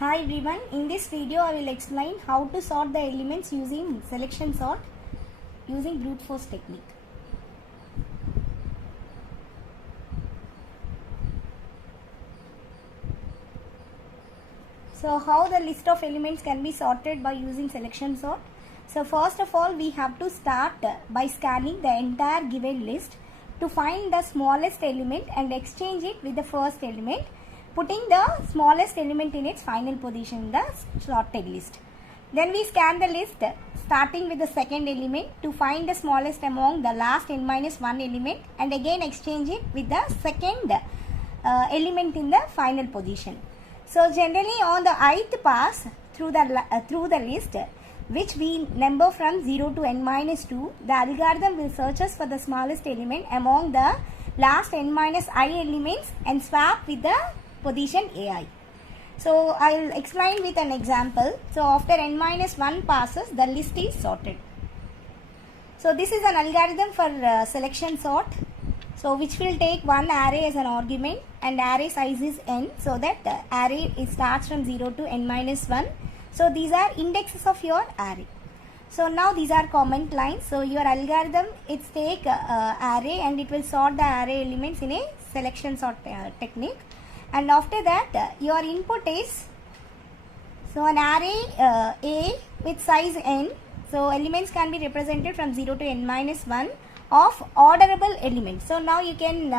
Hi everyone, in this video I will explain how to sort the elements using selection sort using brute force technique. So how the list of elements can be sorted by using selection sort? So first of all we have to start by scanning the entire given list to find the smallest element and exchange it with the first element, putting the smallest element in its final position in the sorted list. Then we scan the list starting with the second element to find the smallest among the last n-1 element and again exchange it with the second element in the final position. So generally on the ith pass through the list, which we number from 0 to n-2, the algorithm will search us for the smallest element among the last n-I elements and swap with the position AI. So I will explain with an example. So after n-1 passes, the list is sorted. So this is an algorithm for selection sort. So which will take one array as an argument and array size is n, so that the array starts from 0 to n-1. So these are indexes of your array. So now these are comment lines. So your algorithm, it take array and it will sort the array elements in a selection sort technique. And after that your input is, so an array A with size n. So elements can be represented from 0 to n-1 of orderable elements. So now you can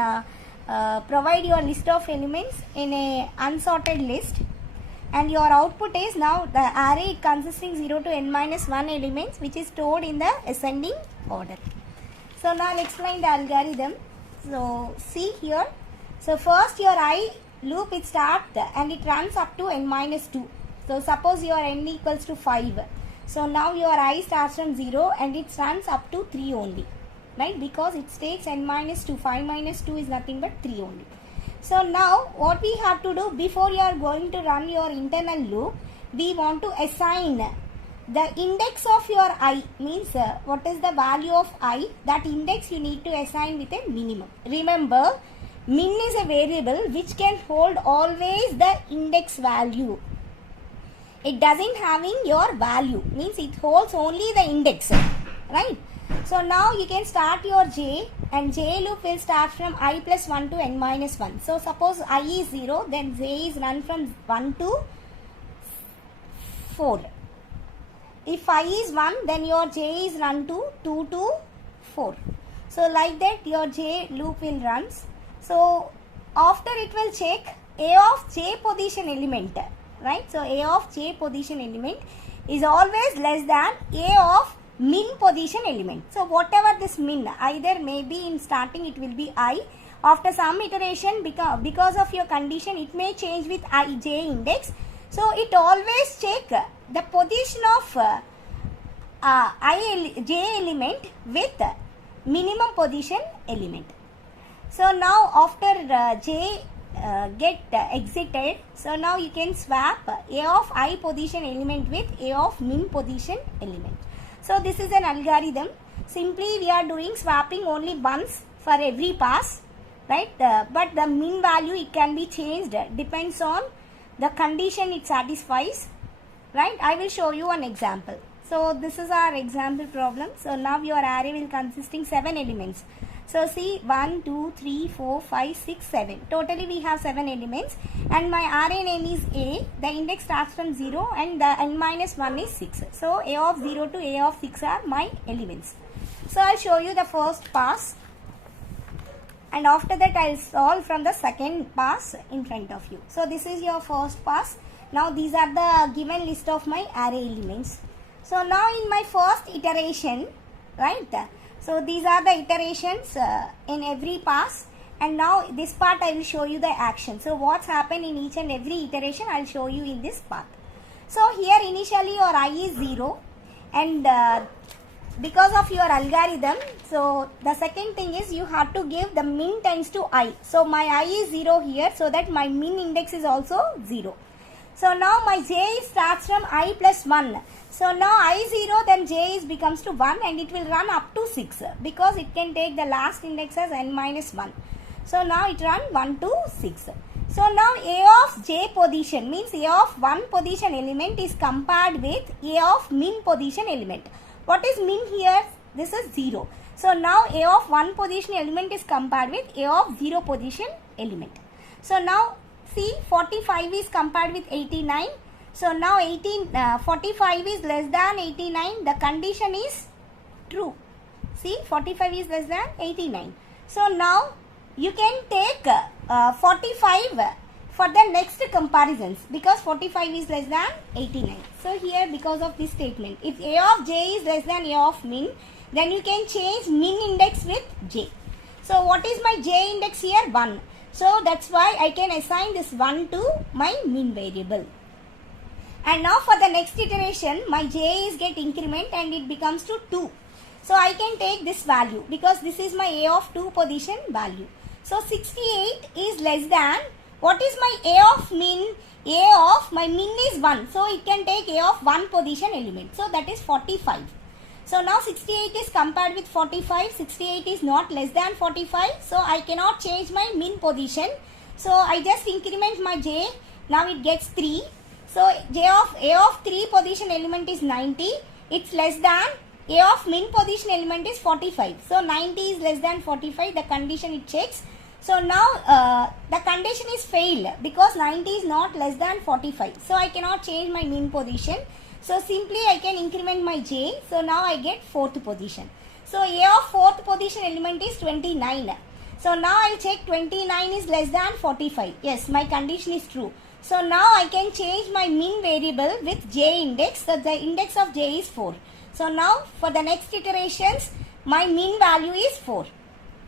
provide your list of elements in a unsorted list, and your output is now the array consisting 0 to n-1 elements which is stored in the ascending order. So now I'll explain the algorithm. So see here. So first your I loop it starts and it runs up to n-2. So suppose your n equals to 5. So now your I starts from 0 and it runs up to 3 only, right? Because it takes n-2. 5 minus 2 is nothing but 3 only. So now what we have to do before you are going to run your internal loop, we want to assign the index of your I, means what is the value of I, that index you need to assign with a minimum. Remember, min is a variable which can hold always the index value. It doesn't having your value, means it holds only the index, right? So now you can start your j, and j loop will start from I plus 1 to n-1. So suppose I is 0, then j is run from 1 to 4. If I is 1, then your j is run to 2 to 4. So like that your j loop will runs. So after it will check a of j position element, right? So a of j position element is always less than a of min position element. So whatever this min, either maybe in starting it will be I, after some iteration because of your condition it may change with I j index. So it always check the position of j element with minimum position element. So now after j get exited, so now you can swap a of I position element with a of min position element. So this is an algorithm. Simply we are doing swapping only once for every pass, right? But the min value it can be changed, depends on the condition it satisfies, right? I will show you an example. So this is our example problem. So now your array will consisting 7 elements. So see, 1, 2, 3, 4, 5, 6, 7. Totally we have 7 elements and my array name is A. The index starts from 0 and the n-1 is 6. So A of 0 to A of 6 are my elements. So I'll show you the first pass, and after that I'll solve from the second pass in front of you. So this is your first pass. Now these are the given list of my array elements. So now in my first iteration, right? So these are the iterations in every pass, and now this part I will show you the action. So what's happened in each and every iteration I'll show you in this part. So here initially your I is 0, and because of your algorithm, so the second thing is you have to give the min tends to I. So my I is 0 here, so that my min index is also 0. So now my j starts from I plus 1. So now I 0, then j is becomes to 1 and it will run up to 6 because it can take the last index as n-1. So now it run 1 to 6. So now A of j position means A of one position element is compared with A of min position element. What is min here? This is 0. So now A of one position element is compared with A of 0 position element. So now see 45 is compared with 89. So now 45 is less than 89. The condition is true. See 45 is less than 89. So now you can take 45 for the next comparisons because 45 is less than 89. So here because of this statement, if A of j is less than A of min, then you can change min index with j. So what is my j index here? 1. So that's why I can assign this 1 to my min variable. And now for the next iteration, my j is get increment and it becomes to 2. So I can take this value because this is my A of 2 position value. So 68 is less than, what is my A of min? A of my min is 1. So it can take A of 1 position element. So that is 45. So now 68 is compared with 45. 68 is not less than 45. So I cannot change my min position. So I just increment my j. Now it gets 3. So A of 3 position element is 90. It's less than A of min position element is 45. So 90 is less than 45. The condition it checks. So now the condition is failed because 90 is not less than 45. So I cannot change my min position. So simply I can increment my j. So now I get 4th position. So A of 4th position element is 29. So now I'll check 29 is less than 45. Yes, my condition is true. So now I can change my min variable with j index. So the index of j is 4. So now for the next iterations, my min value is 4.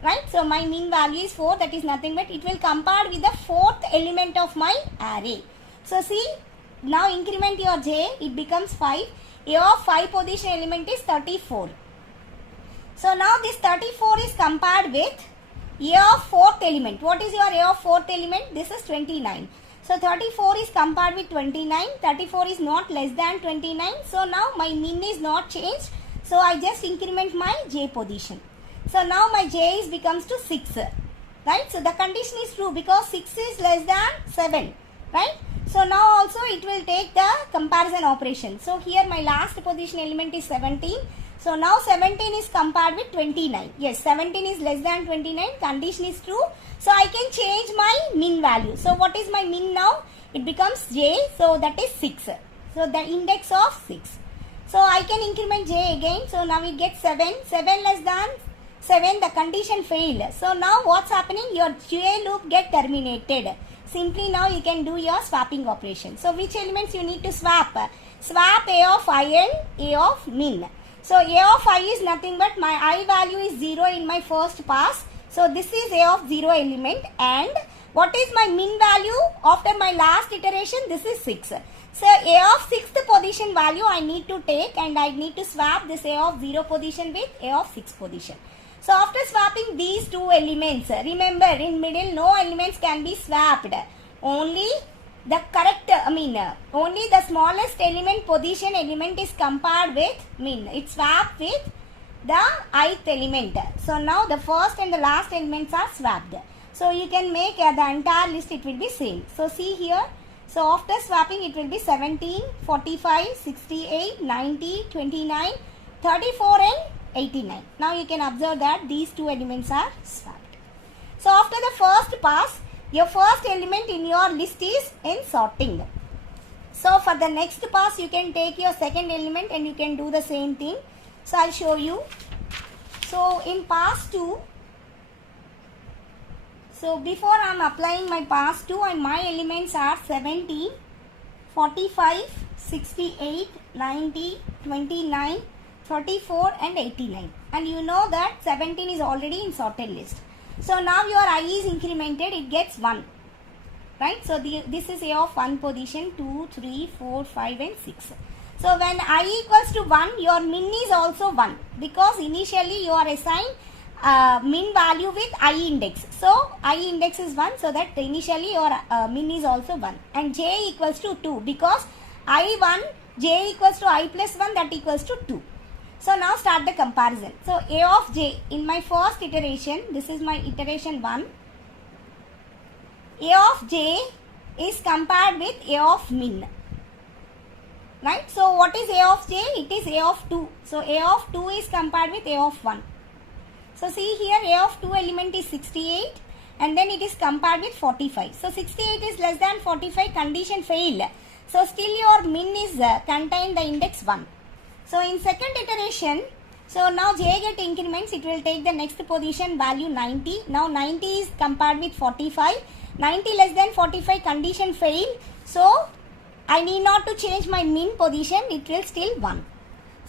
Right? So my min value is 4. That is nothing but it will compare with the 4th element of my array. So see, now increment your j, it becomes 5. A of 5 position element is 34. So now this 34 is compared with A of 4th element. What is your A of 4th element? This is 29. So 34 is compared with 29. 34 is not less than 29. So now my min is not changed. So I just increment my j position. So now my j is becomes to 6. Right? So the condition is true because 6 is less than 7. Right? So now also it will take the comparison operation. So here my last position element is 17. So now 17 is compared with 29. Yes, 17 is less than 29. Condition is true. So I can change my min value. So what is my min now? It becomes j. So that is 6. So the index of 6. So I can increment j again. So now we get 7. 7 less than 7. The condition failed. So now what's happening? Your j loop get terminated. Simply now you can do your swapping operation. So which elements you need to swap? Swap A of I and A of min. So A of I is nothing but my I value is 0 in my first pass. So this is A of 0 element, and what is my min value after my last iteration? This is 6. So A of 6th position value I need to take, and I need to swap this A of 0 position with A of 6 position. So after swapping these two elements, remember in middle no elements can be swapped. Only the correct, only the smallest element position element is compared with min. It's swapped with the ith element. So now the first and the last elements are swapped. So you can make the entire list, it will be same. So see here. So after swapping it will be 17, 45, 68, 90, 29, 34 and 89. Now you can observe that these two elements are swapped. So after the first pass, your first element in your list is in sorting. So for the next pass, you can take your second element and you can do the same thing. So I'll show you. So in pass 2, so before I'm applying my pass 2, and my elements are 17, 45, 68, 90, 29, 34 and 89, and you know that 17 is already in sorted list. So now your I is incremented, it gets 1, right? So this is A of 1 position, 2, 3, 4, 5 and 6. So when I equals to 1, your min is also 1 because initially you are assigned min value with I index. So I index is 1, so that initially your min is also 1, and j equals to 2 because I 1, j equals to I plus 1, that equals to 2. So now start the comparison. So A of j in my first iteration, this is my iteration 1. A of j is compared with A of min. Right? So what is A of j? It is A of 2. So A of 2 is compared with A of 1. So see here, A of 2 element is 68 and then it is compared with 45. So 68 is less than 45, condition failed. So still your min is contain the index 1. So in second iteration, so now j get increments, it will take the next position value 90. Now 90 is compared with 45. 90 less than 45, condition failed. So I need not to change my min position, it will still 1.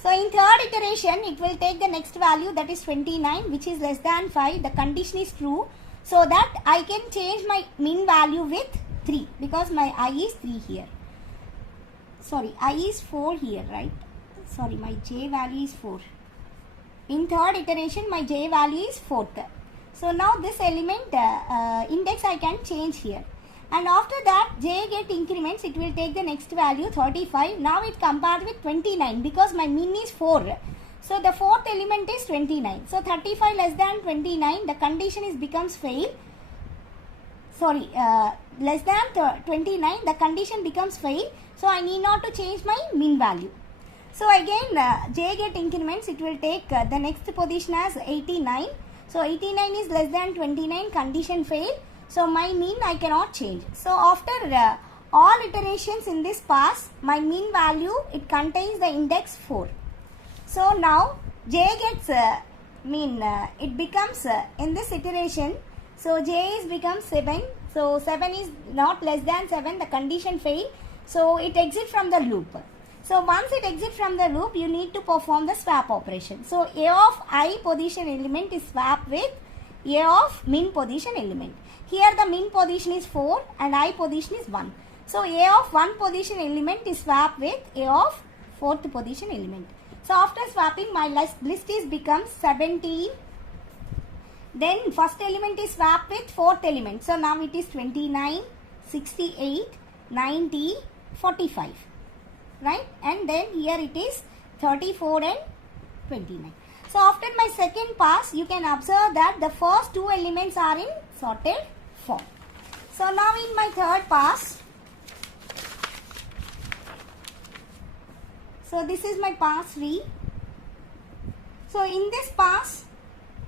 So in third iteration, it will take the next value, that is 29, which is less than 5. The condition is true. So that I can change my min value with 3 because my I is 3 here. Sorry, I is 4 here, right? Sorry, my j value is 4. In third iteration, my j value is 4th. So now this element index I can change here. And after that, j get increments, it will take the next value 35. Now it compared with 29 because my min is 4. So the fourth element is 29. So 35 less than 29, the condition is becomes fail. Sorry, less than 29, the condition becomes fail. So I need not to change my min value. So again, j get increments, it will take the next position as 89. So 89 is less than 29, condition fail. So my min I cannot change. So after all iterations in this pass, my min value, it contains the index 4. So now j gets it becomes in this iteration. So j is becomes 7. So 7 is not less than 7, the condition fail. So it exits from the loop. So once it exits from the loop, you need to perform the swap operation. So A of I position element is swapped with A of min position element. Here the min position is 4 and I position is 1. So A of 1 position element is swapped with A of 4th position element. So after swapping, my list is becomes 17. Then first element is swapped with fourth element. So now it is 29, 68, 90, 45. Right? And then here it is 34 and 29. So after my second pass, you can observe that the first two elements are in sorted form. So now in my third pass, so this is my pass 3. So in this pass,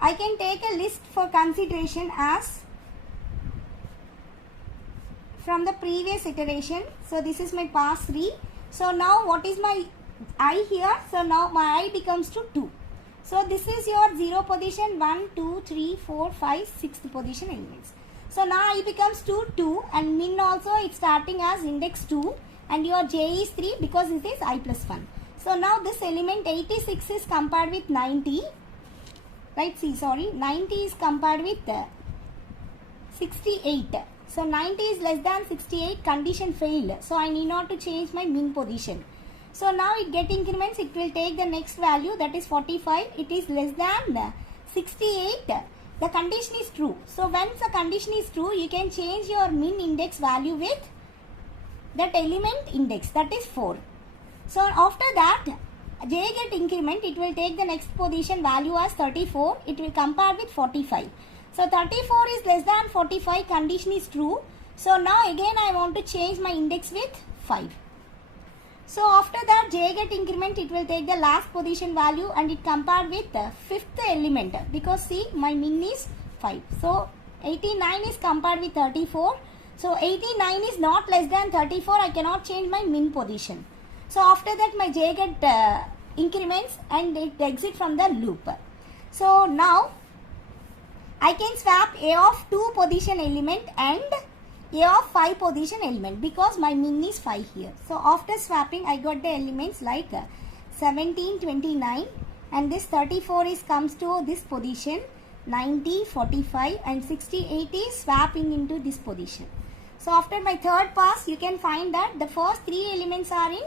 I can take a list for consideration as from the previous iteration. So this is my pass 3. So now what is my I here? So now my I becomes to 2. So this is your 0 position, 1, 2, 3, 4, 5, 6th position elements. So now I becomes 2, 2 and min also it's starting as index 2 and your j is 3 because it is I plus 1. So now this element 86 is compared with 90. Right, see, sorry, 90 is compared with 68. So 90 is less than 68, condition failed. So I need not to change my min position. So now it get increments, it will take the next value, that is 45. It is less than 68. The condition is true. So once the condition is true, you can change your min index value with that element index, that is 4. So after that, j get increment, it will take the next position value as 34. It will compare with 45. So 34 is less than 45, condition is true. So now again I want to change my index with 5. So after that, j get increment, it will take the last position value and it compared with the 5th element because see my min is 5. So 89 is compared with 34. So 89 is not less than 34, I cannot change my min position. So after that my j get increments and it exit from the loop. So now I can swap A of 2 position element and A of 5 position element because my min is 5 here. So after swapping, I got the elements like 17, 29 and this 34 is comes to this position, 90, 45 and 68 is swapping into this position. So after my third pass, you can find that the first 3 elements are in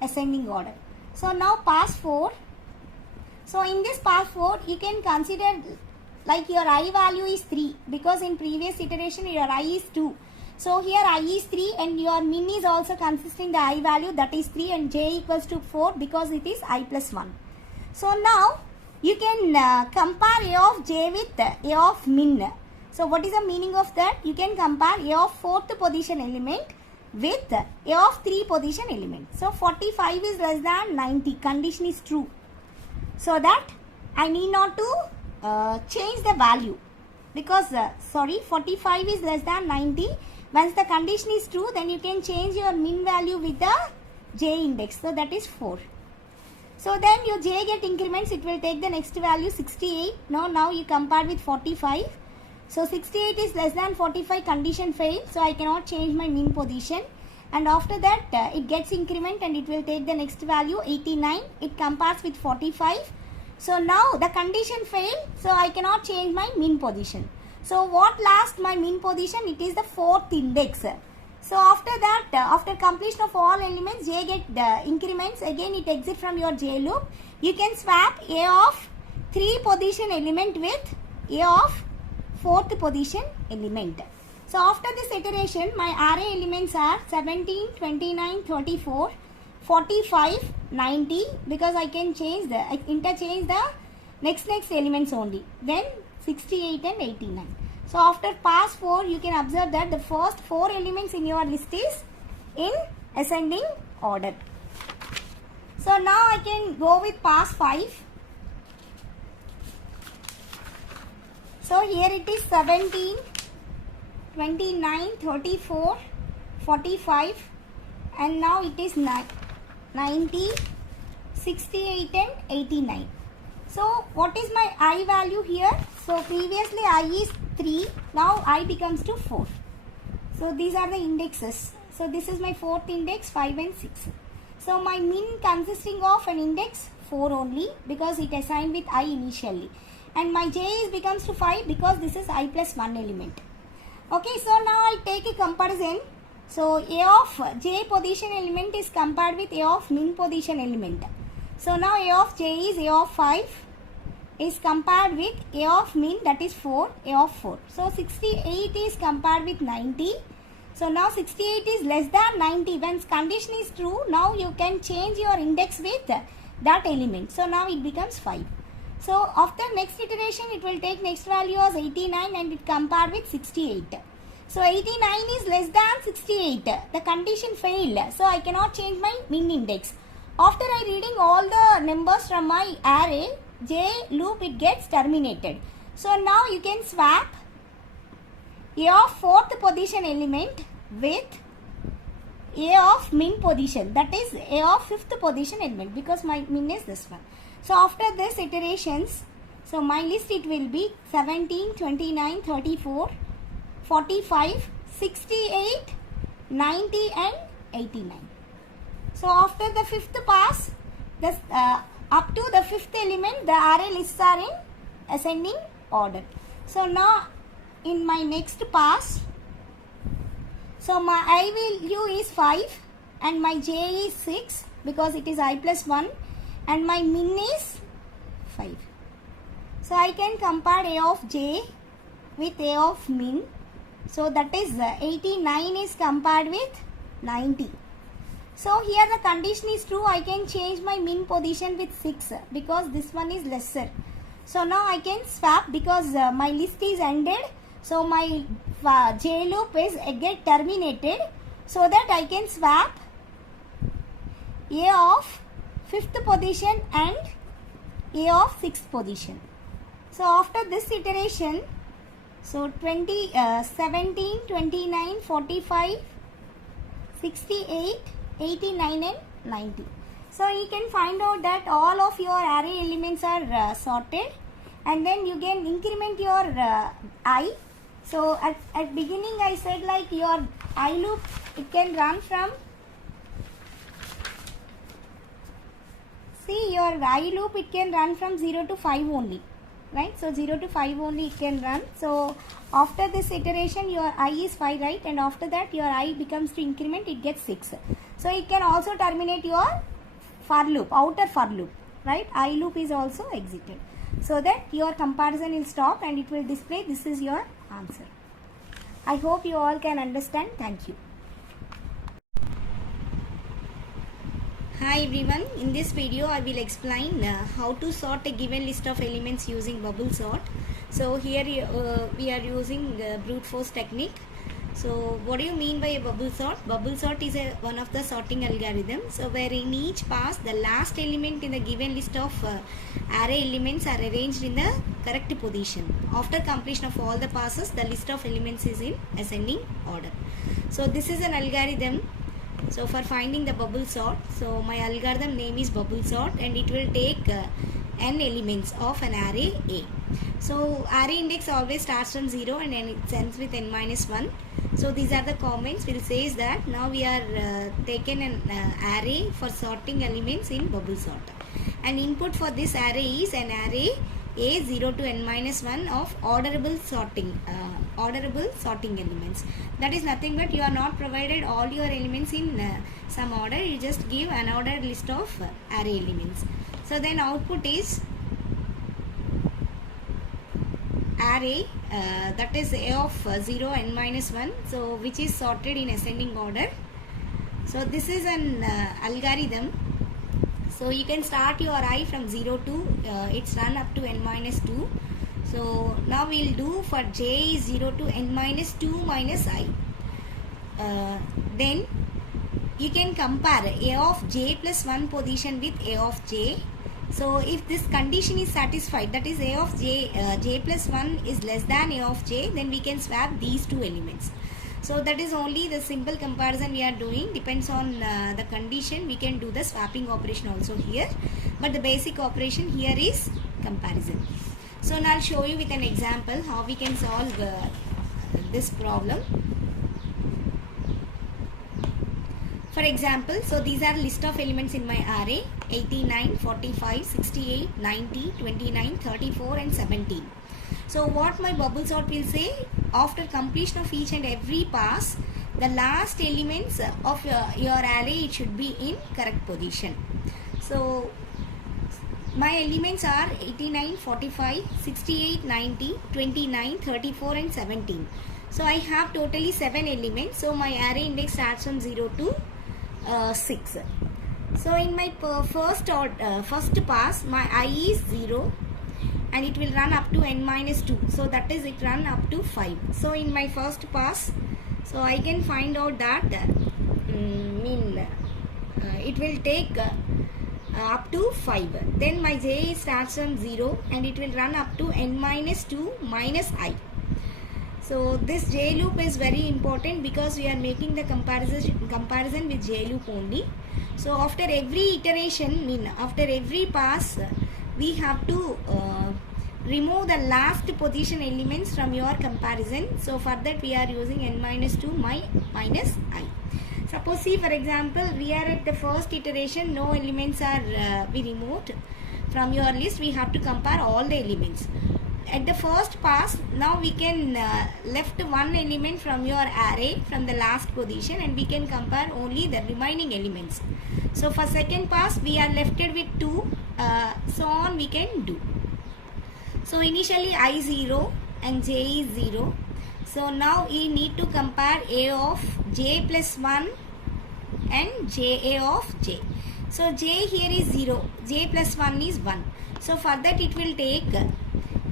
ascending order. So now pass 4. So in this pass 4, you can consider like your I value is 3 because in previous iteration your I is 2. So here I is 3 and your min is also consisting the I value, that is 3 and j equals to 4 because it is I plus 1. So now you can compare A of j with A of min. So what is the meaning of that? You can compare A of 4th position element with A of 3 position element. So 45 is less than 90. Condition is true. So that I need not to change the value, because 45 is less than 90. Once the condition is true, then you can change your min value with the j index. So that is 4. So then your j get increments, it will take the next value 68. Now you compare with 45. So 68 is less than 45, condition failed. So I cannot change my min position. And after that it gets increment and it will take the next value 89. It compares with 45. So now the condition failed. So I cannot change my min position. So what last my min position? It is the 4th index. So after that, after completion of all elements, j get increments. Again it exits from your j loop. You can swap A of 3 position element with A of 4th position element. So after this iteration, my array elements are 17, 29, 34, 45, 90, because I can interchange the next elements only. Then 68 and 89. So after pass 4, you can observe that the first 4 elements in your list is in ascending order. So now I can go with pass 5. So here it is 17, 29, 34, 45, and now it is 90, 68 and 89. So what is my I value here? So previously I is 3, now I becomes to 4. So these are the indexes. So this is my 4th index, 5 and 6. So my min consisting of an index 4 only, because it assigned with I initially. And my j is becomes to 5 because this is I plus 1 element. Okay, so now I take a comparison. So A of j position element is compared with A of min position element. So now A of j is A of 5 is compared with A of min, that is 4, A of 4. So 68 is compared with 90. So now 68 is less than 90. When condition is true, now you can change your index with that element. So now it becomes 5. So after next iteration, it will take next value as 89 and it compared with 68. So 89 is less than 68. The condition failed. So I cannot change my min index. After I reading all the numbers from my array, j loop it gets terminated. So now you can swap A of 4th position element with A of min position, that is A of 5th position element, because my min is this one. So after this iterations, so my list it will be 17, 29, 34, 45, 68, 90 and 89. So after the 5th pass, this up to the 5th element, the array lists are in ascending order. So now in my next pass, so my I value is 5 and my j is 6 because it is I plus 1 and my min is 5. So I can compare A of j with A of min. So that is 89 is compared with 90. So here the condition is true. I can change my min position with 6 because this one is lesser. So now I can swap because my list is ended. So my j loop is get terminated, so that I can swap A of 5th position and A of 6th position. So after this iteration, so 17, 29, 45, 68, 89 and 90. So you can find out that all of your array elements are sorted, and then you can increment your I. So at beginning I said like your I loop it can run from, see your I loop it can run from 0 to 5 only, right? So 0 to 5 only it can run. So after this iteration your I is 5, right? And after that your I becomes to increment, it gets 6. So it can also terminate your for loop, outer for loop, right? I loop is also exited, so that your comparison will stop and it will display this is your answer. I hope you all can understand. Thank you. Hi everyone, in this video I will explain how to sort a given list of elements using bubble sort. So here we are using brute force technique. So what do you mean by a bubble sort? Bubble sort is one of the sorting algorithms. So where in each pass the last element in the given list of array elements are arranged in the correct position. After completion of all the passes, the list of elements is in ascending order. So this is an algorithm. So for finding the bubble sort, so my algorithm name is bubble sort, and it will take n elements of an array A. So array index always starts from 0 and then it ends with n minus 1. So these are the comments. We'll say is that now we are taken an array for sorting elements in bubble sort, and input for this array is an array A 0 to n minus 1 of orderable sorting elements. That is nothing but you are not provided all your elements in some order. You just give an ordered list of array elements. So then output is array that is A of 0 n minus 1, so which is sorted in ascending order. So this is an algorithm. So you can start your I from 0 to it's run up to n minus 2. So now we'll do for j is 0 to n minus 2 minus I. Then you can compare A of j plus 1 position with A of j. So if this condition is satisfied, that is A of j plus 1 is less than A of j, then we can swap these two elements. So that is only the simple comparison we are doing. Depends on the condition, we can do the swapping operation also here, but the basic operation here is comparison. So now I'll show you with an example how we can solve this problem. For example, so these are list of elements in my array: 89, 45, 68, 90, 29, 34 and 17. So what my bubble sort will say, after completion of each and every pass, the last elements of your array, it should be in correct position. So my elements are 89, 45, 68, 90, 29, 34 and 17. So I have totally 7 elements. So my array index starts from 0 to 6. So in my first pass, my I is 0 and it will run up to n minus 2. So that is, it run up to 5. So in my first pass, so I can find out that it will take up to 5. Then my j starts from 0 and it will run up to n minus 2 minus I. So this j loop is very important because we are making the comparison with j loop only. So after every iteration, after every pass, we have to remove the last position elements from your comparison. So for that we are using n minus 2 minus I. Suppose, see, for example, we are at the first iteration, no elements are we removed from your list. We have to compare all the elements. At the first pass, now we can left one element from your array from the last position and we can compare only the remaining elements. So for second pass, we are left with 2, so on we can do. So initially I 0 and j is 0. So now we need to compare A of j plus 1 and A of j. So j here is 0, j plus 1 is 1. So for that it will take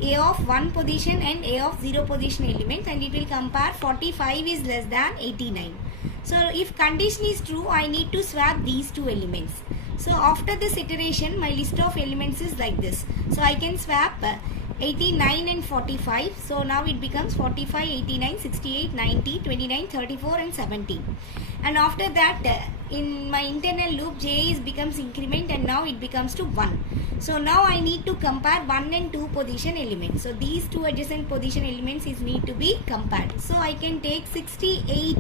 A of 1 position and A of 0 position elements and it will compare 45 is less than 89. So if condition is true, I need to swap these two elements. So after this iteration, my list of elements is like this. So I can swap 89 and 45. So now it becomes 45, 89, 68, 90, 29, 34 and 17. And after that, in my internal loop, j becomes increment and now it becomes to 1. So now I need to compare 1 and 2 position elements. So these two adjacent position elements is need to be compared. So I can take 68.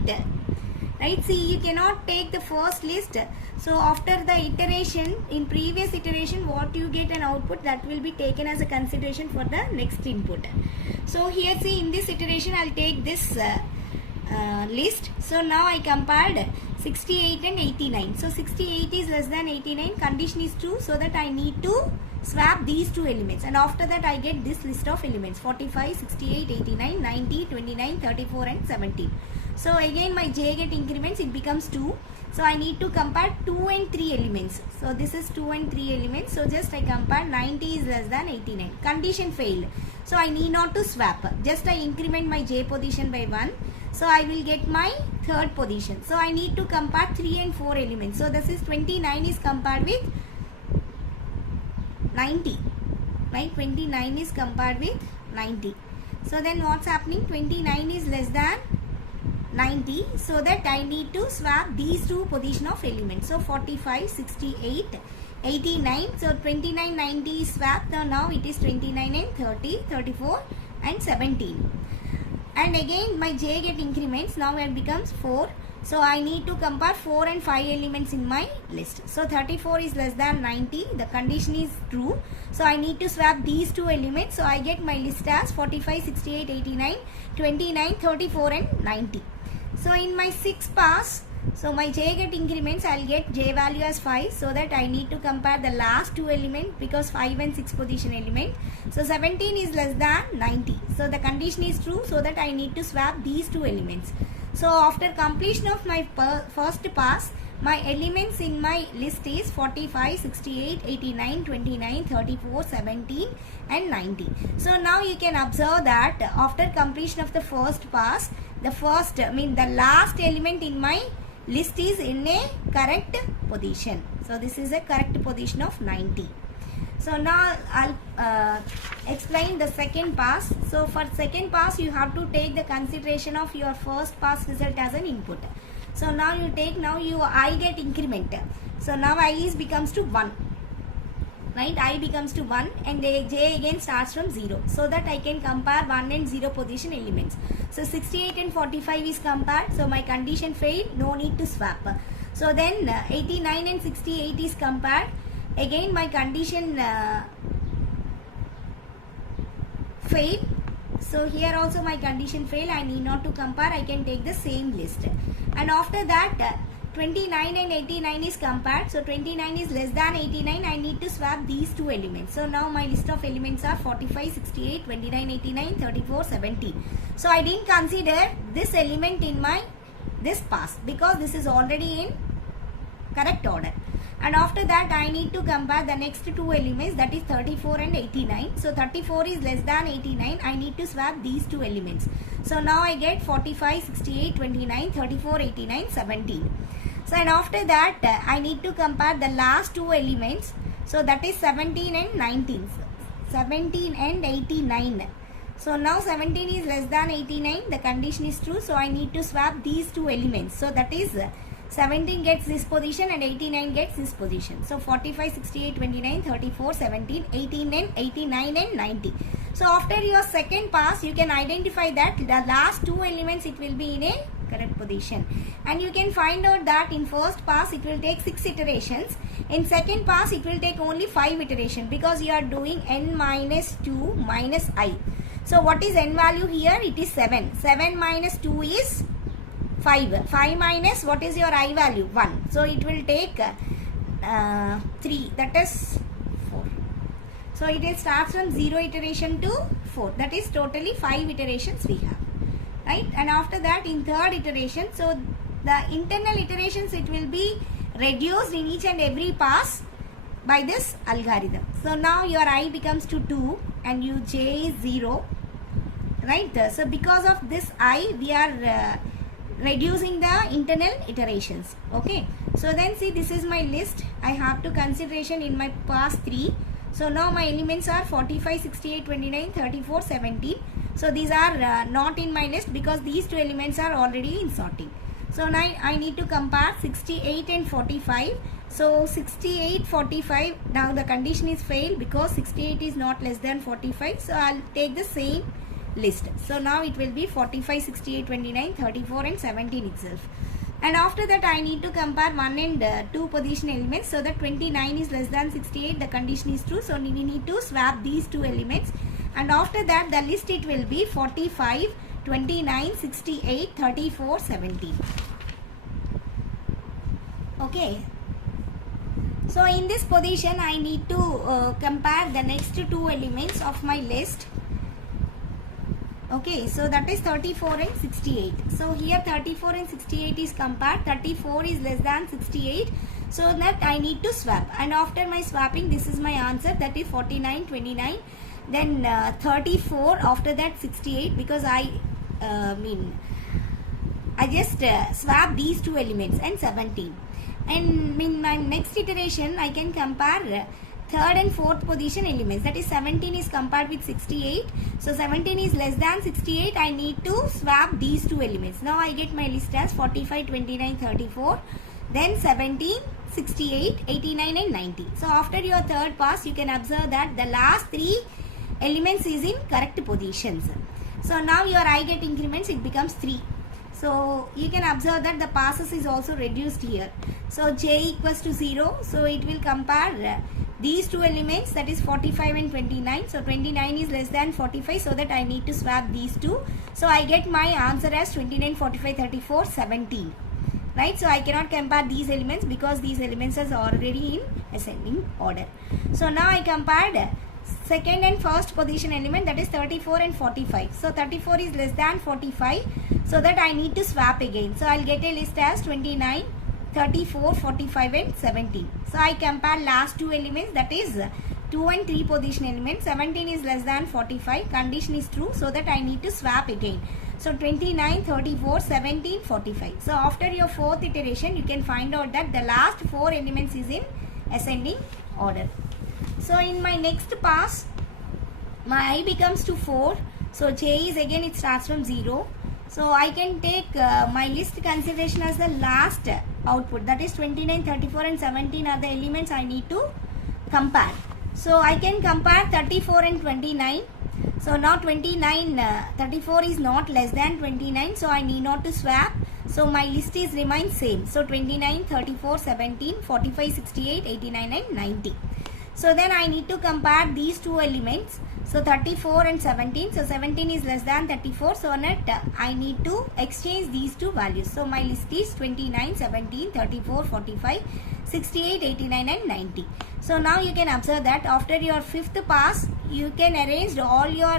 Right, see, you cannot take the first list. So after the iteration, in previous iteration, what you get an output, that will be taken as a consideration for the next input. So here, see, in this iteration, I'll take this list. So now I compared 68 and 89. So 68 is less than 89. Condition is true. So that I need to swap these two elements. And after that, I get this list of elements: 45, 68, 89, 90, 29, 34 and 17. So again my j get increments, it becomes 2. So I need to compare 2 and 3 elements. So this is 2 and 3 elements. So just I compare 90 is less than 89. Condition failed. So I need not to swap. Just I increment my j position by 1. So I will get my third position. So I need to compare 3 and 4 elements. So this is 29 is compared with 90. Right? 29 is compared with 90. So then what's happening? 29 is less than 90, so that I need to swap these two position of elements. So 45, 68, 89. So 29, 90 is swapped. So now it is 29 and 30, 34 and 17. And again my j get increments. Now it becomes 4. So I need to compare 4 and 5 elements in my list. So 34 is less than 90. The condition is true. So I need to swap these two elements. So I get my list as 45, 68, 89, 29, 34 and 90. So in my 6 pass, so my j get increments, I will get j value as 5, so that I need to compare the last two elements, because 5 and 6 position element. So 17 is less than 90. So the condition is true, so that I need to swap these two elements. So after completion of my first pass, my elements in my list is 45, 68, 89, 29, 34, 17 and 90. So now you can observe that after completion of the first pass, the last element in my list is in a correct position. So this is a correct position of 90. So now I'll explain the second pass. So for second pass, you have to take the consideration of your first pass result as an input. So now you take, I get increment. So now I becomes to 1. Right, I becomes to 1 and j again starts from 0, so that I can compare 1 and 0 position elements. So 68 and 45 is compared, so my condition failed, no need to swap. So then 89 and 68 is compared, again my condition failed. So here also my condition failed, I need not to compare, I can take the same list. And after that 29 and 89 is compared. So 29 is less than 89. I need to swap these two elements. So now my list of elements are 45, 68, 29, 89, 34, 17. So I didn't consider this element in my this pass, because this is already in correct order. And after that I need to compare the next two elements, that is 34 and 89. So 34 is less than 89. I need to swap these two elements. So now I get 45, 68, 29, 34, 89, 17. So and after that I need to compare the last two elements. So that is 17 and 19. 17 and 89. So now 17 is less than 89. The condition is true. So I need to swap these two elements. So that is 17 gets this position and 89 gets this position. So 45, 68, 29, 34, 17, 18 and 89 and 90. So after your second pass, you can identify that the last two elements it will be in a correct position. And you can find out that in first pass it will take 6 iterations. In second pass it will take only 5 iterations, because you are doing n minus 2 minus I. So what is n value here? It is 7. 7 minus 2 is 5. 5 minus what is your I value? 1. So it will take 3, that is 4. So it starts from 0 iteration to 4. That is totally 5 iterations we have. Right? And after that in third iteration, so the internal iterations it will be reduced in each and every pass by this algorithm. So now your I becomes to 2 and your j is 0. Right? So because of this I, we are reducing the internal iterations. Okay. So then see, this is my list. I have to consideration in my pass 3. So now my elements are 45, 68, 29, 34, 17. So these are not in my list, because these two elements are already in sorting. So now I need to compare 68 and 45. So 68, 45, now the condition is failed because 68 is not less than 45. So I'll take the same list. So now it will be 45, 68, 29, 34 and 17 itself. And after that I need to compare 1 and 2 position elements, so that 29 is less than 68, the condition is true. So we need to swap these two elements. And after that the list it will be 45, 29, 68, 34, 17. Okay. So in this position I need to compare the next two elements of my list. Okay, so that is 34 and 68. So here 34 and 68 is compared. 34 is less than 68. So that I need to swap. And after my swapping, this is my answer. That is 49, 29. Then 34. After that 68. Because I just swap these two elements and 17. And in my next iteration, I can compare third and fourth position elements. That is 17 is compared with 68. So 17 is less than 68. I need to swap these two elements. Now I get my list as 45, 29, 34. Then 17, 68, 89 and 90. So after your third pass, you can observe that the last three elements is in correct positions. So now your I get increments, it becomes 3. So you can observe that the passes is also reduced here. So j equals to 0. So it will compare these two elements, that is 45 and 29. So 29 is less than 45, so that I need to swap these two. So I get my answer as 29, 45, 34, 17. Right? So I cannot compare these elements because these elements are already in ascending order. So now I compared second and first position element, that is 34 and 45. So 34 is less than 45, so that I need to swap again. So I'll get a list as 29, 34, 45 and 17. So I compare last two elements, that is 2 and 3 position elements. 17 is less than 45, condition is true, so that I need to swap again. So 29, 34, 17, 45. So after your fourth iteration, you can find out that the last 4 elements is in ascending order. So in my next pass, my I becomes to 4. So j is again, it starts from 0. So I can take my list consideration as the last output. That is 29, 34 and 17 are the elements I need to compare. So I can compare 34 and 29. So now 34 is not less than 29. So I need not to swap. So my list is remains same. So 29, 34, 17, 45, 68, 89 and 90. So then I need to compare these two elements. So 34 and 17. So 17 is less than 34. So net I need to exchange these two values. So my list is 29, 17, 34, 45, 68, 89 and 90. So now you can observe that after your fifth pass, you can arrange all your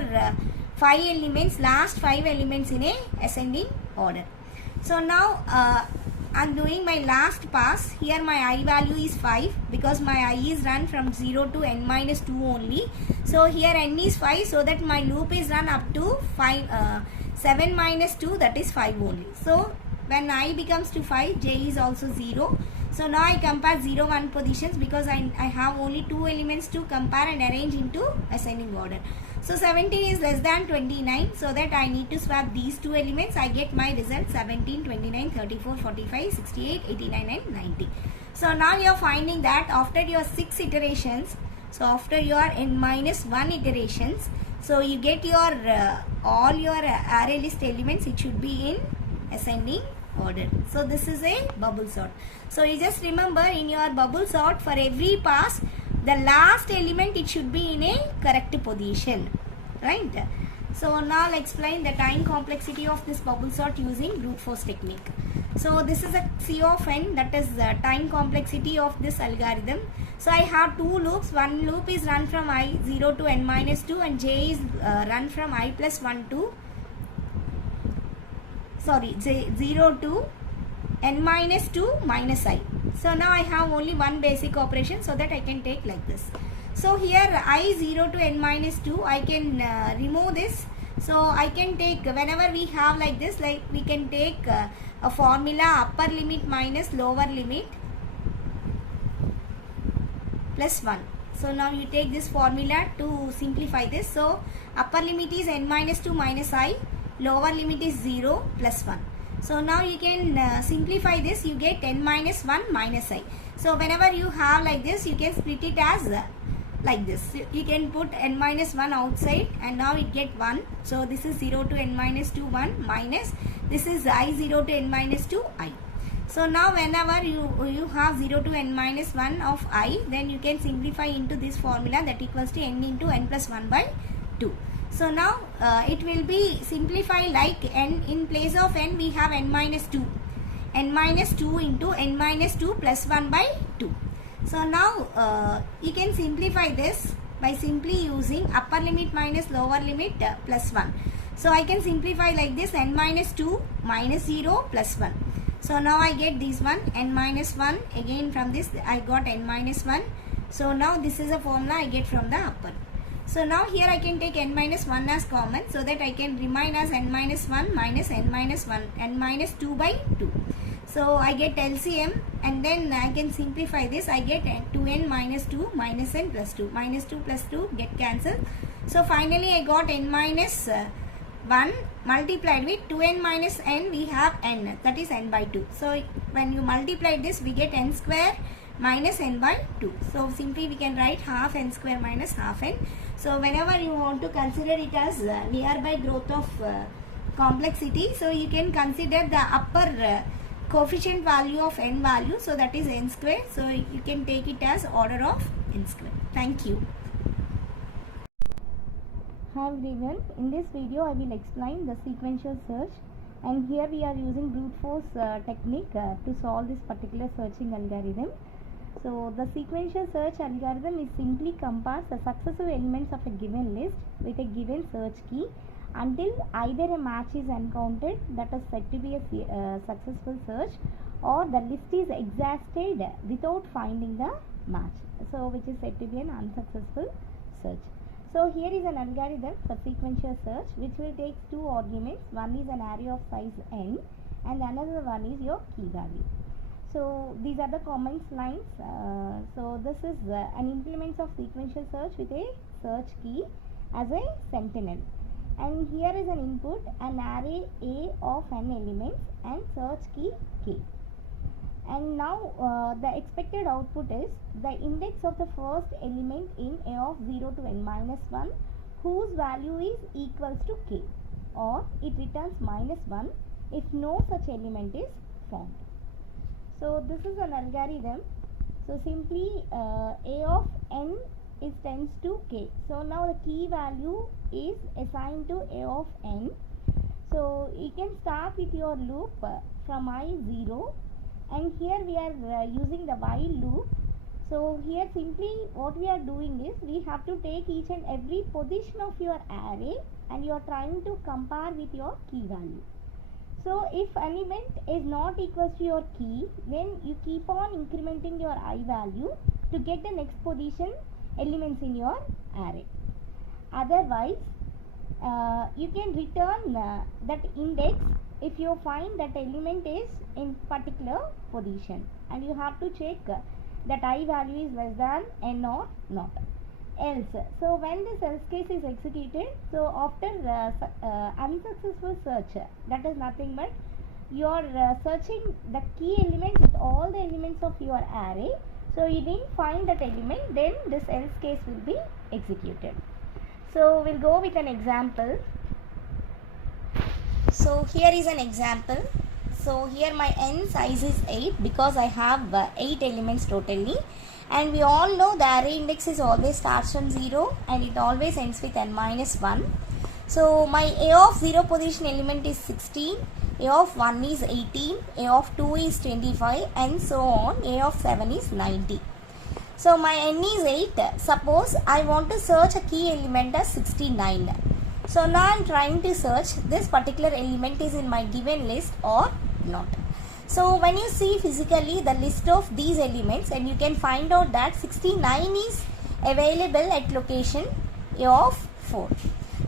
5 elements, last 5 elements in a ascending order. So now I'm doing my last pass. Here my I value is 5 because my I is run from 0 to n minus 2 only. So here n is 5, so that my loop is run up to 7 minus 2, that is 5 only. So when I becomes to 5, j is also 0. So now I compare 0, 1 positions because I have only 2 elements to compare and arrange into ascending order. So 17 is less than 29, so that I need to swap these two elements. I get my result 17, 29, 34, 45, 68, 89 and 90. So now you are finding that after your 6 iterations, so after your n minus 1 iterations, so you get your all your array list elements, it should be in ascending order. So this is a bubble sort. So you just remember, in your bubble sort, for every pass, the last element, it should be in a correct position, right? So now I'll explain the time complexity of this bubble sort using brute force technique. So this is a C of n, that is the time complexity of this algorithm. So I have 2 loops. One loop is run from I 0 to n minus 2 and j is run from I plus 1 to 0 to n minus 2 minus I. So now I have only one basic operation, so that I can take like this. So here I 0 to n minus 2, I can remove this. So I can take, whenever we have like this, like we can take a formula upper limit minus lower limit plus 1. So now you take this formula to simplify this. So upper limit is n minus 2 minus I, lower limit is 0 plus 1. So now you can simplify this, you get n minus 1 minus I. So whenever you have like this, you can split it as like this. You can put n minus 1 outside and now it get 1. So this is 0 to n minus 2 1 minus, this is I 0 to n minus 2 I. So now whenever you have 0 to n minus 1 of I, then you can simplify into this formula, that equals to n into n plus 1 by 2. So now it will be simplified like n, in place of n we have n minus 2. n minus 2 into n minus 2 plus 1 by 2. So now you can simplify this by simply using upper limit minus lower limit plus 1. So I can simplify like this, n minus 2 minus 0 plus 1. So now I get this one, n minus 1, again from this I got n minus 1. So now this is a formula I get from the upper. So now here I can take n minus 1 as common, so that I can remain as n minus 1 minus n minus 1, n minus 2 by 2. So I get LCM, and then I can simplify this. I get 2n minus 2 minus n plus 2. Minus 2 plus 2 get cancelled. So finally I got n minus 1 multiplied with 2n minus n, we have n, that is n by 2. So when you multiply this, we get n square minus n by 2. So simply we can write half n square minus half n. So whenever you want to consider it as nearby growth of complexity, so you can consider the upper coefficient value of n value, so that is n square. So you can take it as order of n square. Thank you. Hi everyone, in this video I will explain the sequential search, and here we are using brute force technique to solve this particular searching algorithm. So the sequential search algorithm is simply compares the successive elements of a given list with a given search key until either a match is encountered, that is said to be a successful search, or the list is exhausted without finding the match, so which is said to be an unsuccessful search. So here is an algorithm for sequential search which will take two arguments. One is an array of size n and another one is your key value. So these are the comments lines. So this is an implement of sequential search with a search key as a sentinel. And here is an input, an array A of n elements and search key k. And now the expected output is the index of the first element in A of 0 to n minus 1 whose value is equals to k, or it returns minus 1 if no such element is found. So this is an algorithm. So simply A of n is tends to k. So now the key value is assigned to A of n. So you can start with your loop from I0, and here we are using the while loop. So here simply what we are doing is we have to take each and every position of your array and you are trying to compare with your key value. So if element is not equals to your key, then you keep on incrementing your I value to get the next position elements in your array. Otherwise you can return that index if you find that element is in particular position, and you have to check that I value is less than n or not, else. So when this else case is executed, so after unsuccessful search, that is nothing but you are searching the key element with all the elements of your array. So you didn't find that element, then this else case will be executed. So we'll go with an example. So here is an example. So here my n size is 8 because I have 8 elements totally, and we all know the array index is always starts from 0 and it always ends with n minus 1. So my A of 0 position element is 16, A of 1 is 18, A of 2 is 25, and so on. A of 7 is 90. So my n is 8. Suppose I want to search a key element as 69. So now I am trying to search this particular element is in my given list or not. So when you see physically the list of these elements, and you can find out that 69 is available at location A of 4.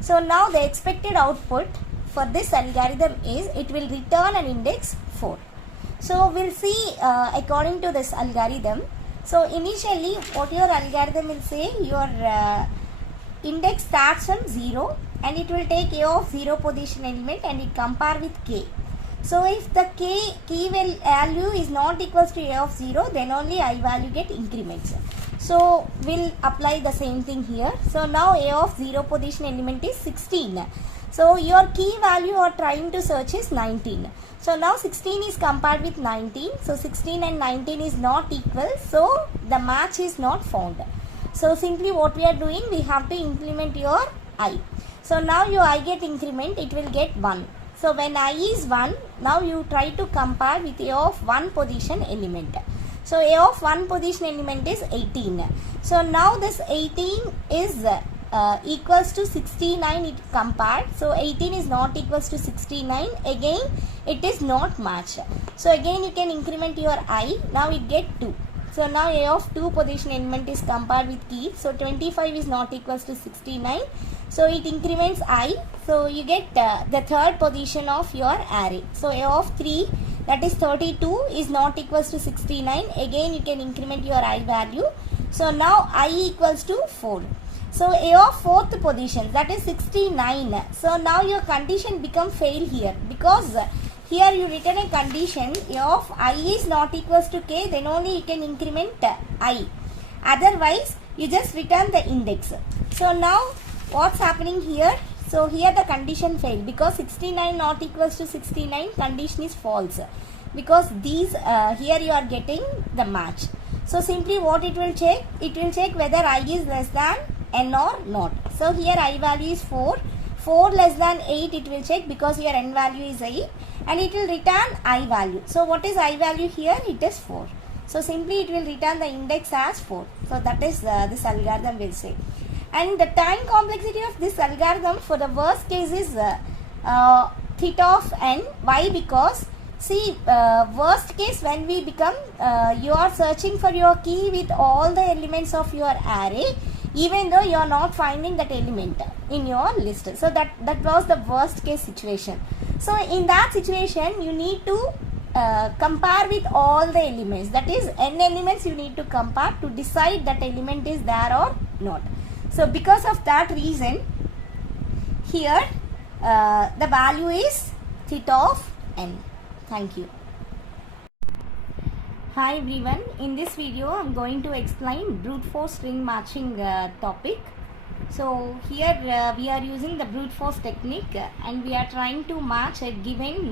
So now the expected output for this algorithm is it will return an index 4. So we'll see according to this algorithm. So initially what your algorithm will say, your index starts from 0 and it will take A of 0 position element and it compare with k. So if the key value is not equals to A of 0, then only I value get increments. So we'll apply the same thing here. So now A of 0 position element is 16. So your key value you are trying to search is 19. So now 16 is compared with 19. So 16 and 19 is not equal. So the match is not found. So simply what we are doing, we have to implement your I. So now your I get increment, it will get 1. So when I is 1, now you try to compare with A of 1 position element. So A of 1 position element is 18. So now this 18 is equals to 69 it compared. So 18 is not equals to 69. Again it is not matched. So again you can increment your I. Now it get 2. So now A of 2 position element is compared with key. So 25 is not equals to 69. So it increments I. So you get the third position of your array. So A of 3, that is 32, is not equals to 69. Again you can increment your I value. So now I equals to 4. So A of fourth position, that is 69. So now your condition become fail here, because here you written a condition A of I is not equals to k, then only you can increment I. Otherwise you just return the index. So now what's happening here? So here the condition failed, because 69 not equals to 69, condition is false, because these here you are getting the match. So simply what it will check? It will check whether I is less than n or not. So here I value is 4. 4 less than 8 it will check, because your n value is 8, and it will return I value. So what is I value here? It is 4. So simply it will return the index as 4. So that is this algorithm will say. And the time complexity of this algorithm for the worst case is theta of n. Why? Because see, worst case when we become you are searching for your key with all the elements of your array, even though you are not finding that element in your list. So that was the worst case situation. So in that situation you need to compare with all the elements, that is n elements you need to compare to decide that element is there or not. So because of that reason, here the value is theta of n. Thank you. Hi everyone, in this video I am going to explain brute force string matching topic. So here we are using the brute force technique, and we are trying to match a given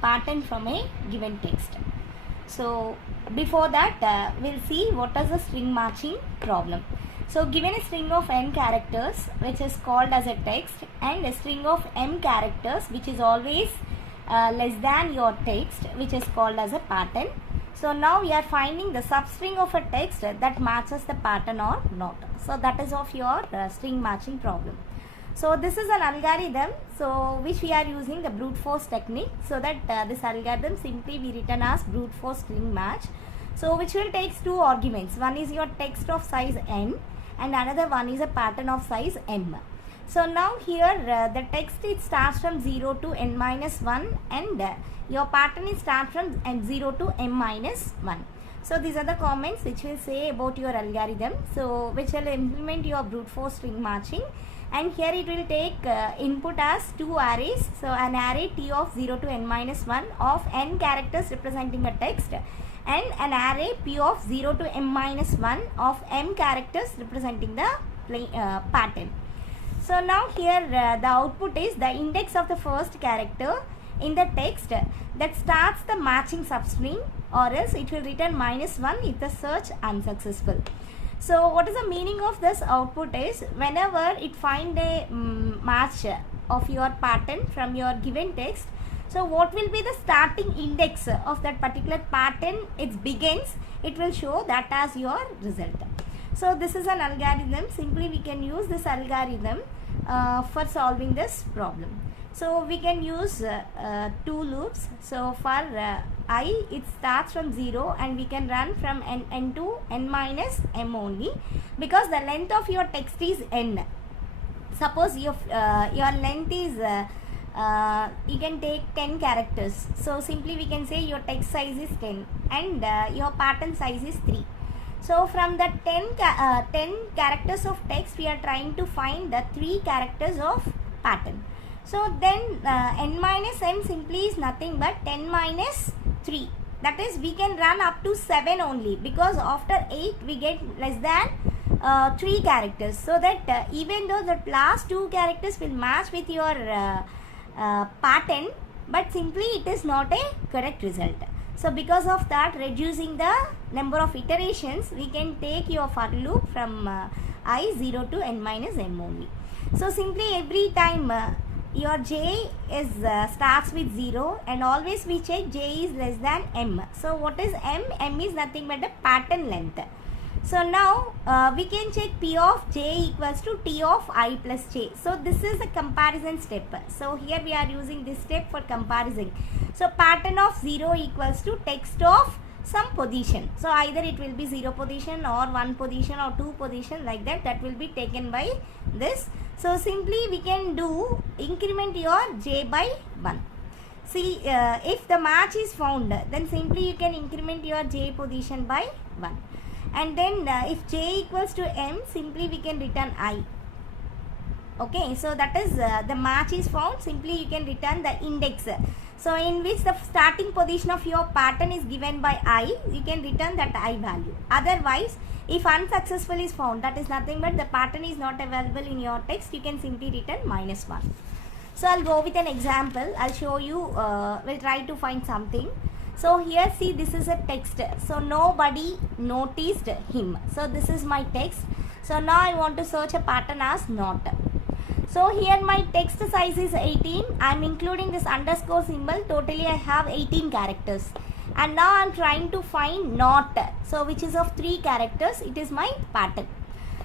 pattern from a given text. So before that we'll see what is the string matching problem. So given a string of n characters which is called as a text, and a string of m characters which is always less than your text, which is called as a pattern. So now we are finding the substring of a text that matches the pattern or not. So that is of your string matching problem. So this is an algorithm, so which we are using the brute force technique, so that this algorithm simply be written as brute force string match. So which will take two arguments. One is your text of size n, and another one is a pattern of size m. So now here the text it starts from 0 to n minus 1, and your pattern is start from 0 to m minus 1. So these are the comments which will say about your algorithm, so which will implement your brute force string matching. And here it will take input as two arrays. So an array t of 0 to n minus 1 of n characters representing a text, and an array p of 0 to m minus 1 of m characters representing the pattern. So now here the output is the index of the first character in the text that starts the matching substring, or else it will return -1 if the search unsuccessful. So what is the meaning of this output is, whenever it find a match of your pattern from your given text, so what will be the starting index of that particular pattern it begins, it will show that as your result. So this is an algorithm. Simply we can use this algorithm for solving this problem. So we can use two loops. So for I, it starts from 0, and we can run from n to n minus m only, because the length of your text is n. Suppose your length is you can take 10 characters. So simply we can say your text size is 10, and your pattern size is 3. So from the 10 characters of text, we are trying to find the 3 characters of pattern. So then n minus m simply is nothing but 10 minus 3. That is, we can run up to 7 only, because after 8 we get less than 3 characters. So that even though the last 2 characters will match with your pattern, but simply it is not a correct result. So because of that, reducing the number of iterations, we can take your for loop from I 0 to n minus m only. So simply every time your j is starts with 0, and always we check j is less than m. So what is m? M is nothing but the pattern length. So now we can check P of j equals to T of I plus j. So this is a comparison step. So here we are using this step for comparison. So pattern of 0 equals to text of some position. So either it will be 0 position or 1 position or 2 position, like that. That will be taken by this. So simply we can do increment your j by 1. See, if the match is found, then simply you can increment your j position by 1. And then if j equals to m, simply we can return I. Okay, so that is the match is found, simply you can return the index. So in which the starting position of your pattern is given by I, you can return that I value. Otherwise, if unsuccessful is found, that is nothing but the pattern is not available in your text, you can simply return -1. So I'll go with an example. I'll show you, we'll try to find something. So here see, this is a text. So nobody noticed him. So this is my text. So now I want to search a pattern as not. So here my text size is 18. I'm including this underscore symbol. Totally I have 18 characters. And now I'm trying to find not. So which is of 3 characters. It is my pattern.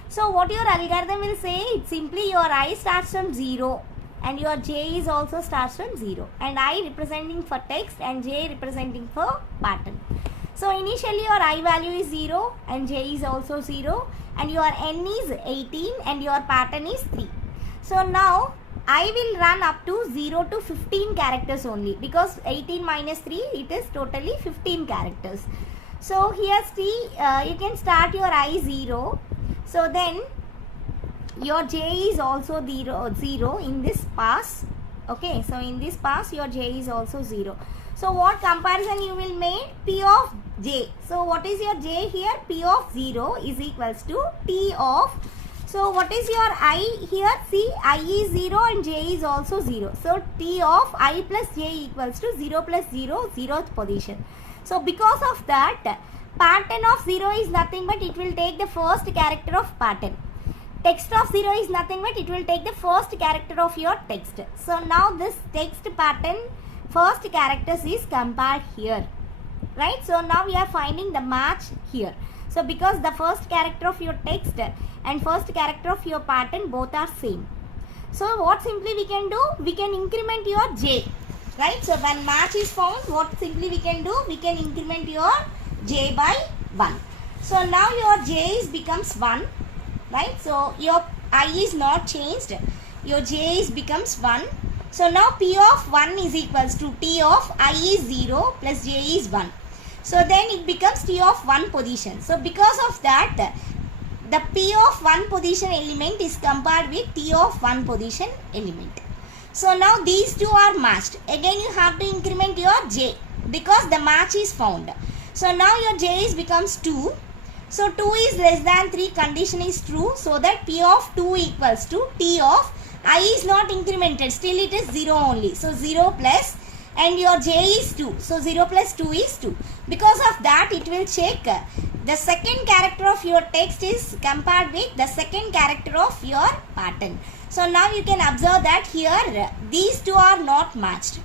So what your algorithm will say, it's simply your I starts from 0. And your j is also starts from 0. And I representing for text and j representing for pattern. So initially your I value is 0 and j is also 0. And your n is 18 and your pattern is 3. So now I will run up to 0 to 15 characters only, because 18 minus 3, it is totally 15 characters. So here see, you can start your I 0. So then your j is also 0 in this pass. Okay, so in this pass your j is also 0. So what comparison you will make? P of j. So what is your j here? P of 0 is equals to T of. So what is your I here? See, I is 0 and j is also 0. So T of I plus j equals to 0 plus 0, 0th position. So because of that, pattern of 0 is nothing but it will take the first character of pattern. Text of 0 is nothing but it will take the first character of your text. So now this text pattern first characters is compared here, right? So now we are finding the match here. So because the first character of your text and first character of your pattern both are same. So what simply we can do? We can increment your j, right? So when match is found, what simply we can do? We can increment your j by 1. So now your j is becomes 1. Right, so your I is not changed, your j is becomes 1. So now P of 1 is equals to T of I is 0 plus j is 1. So then it becomes T of 1 position. So because of that, the P of 1 position element is compared with T of 1 position element. So now these two are matched. Again you have to increment your j because the match is found. So now your j is becomes 2. So 2 is less than 3 condition is true, so that P of 2 equals to T of I is not incremented, still it is 0 only. So 0 plus and your j is 2. So 0 plus 2 is 2. Because of that it will check the second character of your text is compared with the second character of your pattern. So now you can observe that here these two are not matched.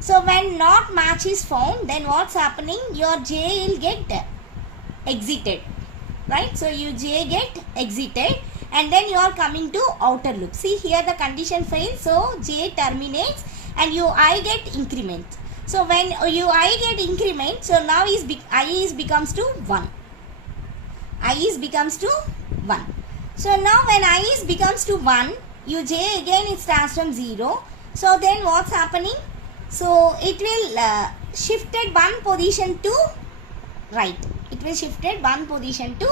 So when not match is found, then what's happening? Your j will get exited. Right, so your j get exited and then you are coming to outer loop. See here the condition fails, so j terminates and your I get increment. So when your I get increment, so now I is becomes to 1. I is becomes to 1. So now when I is becomes to 1, your j again it starts from 0. So then what's happening? So it will shifted 1 position to right. It will shifted 1 position to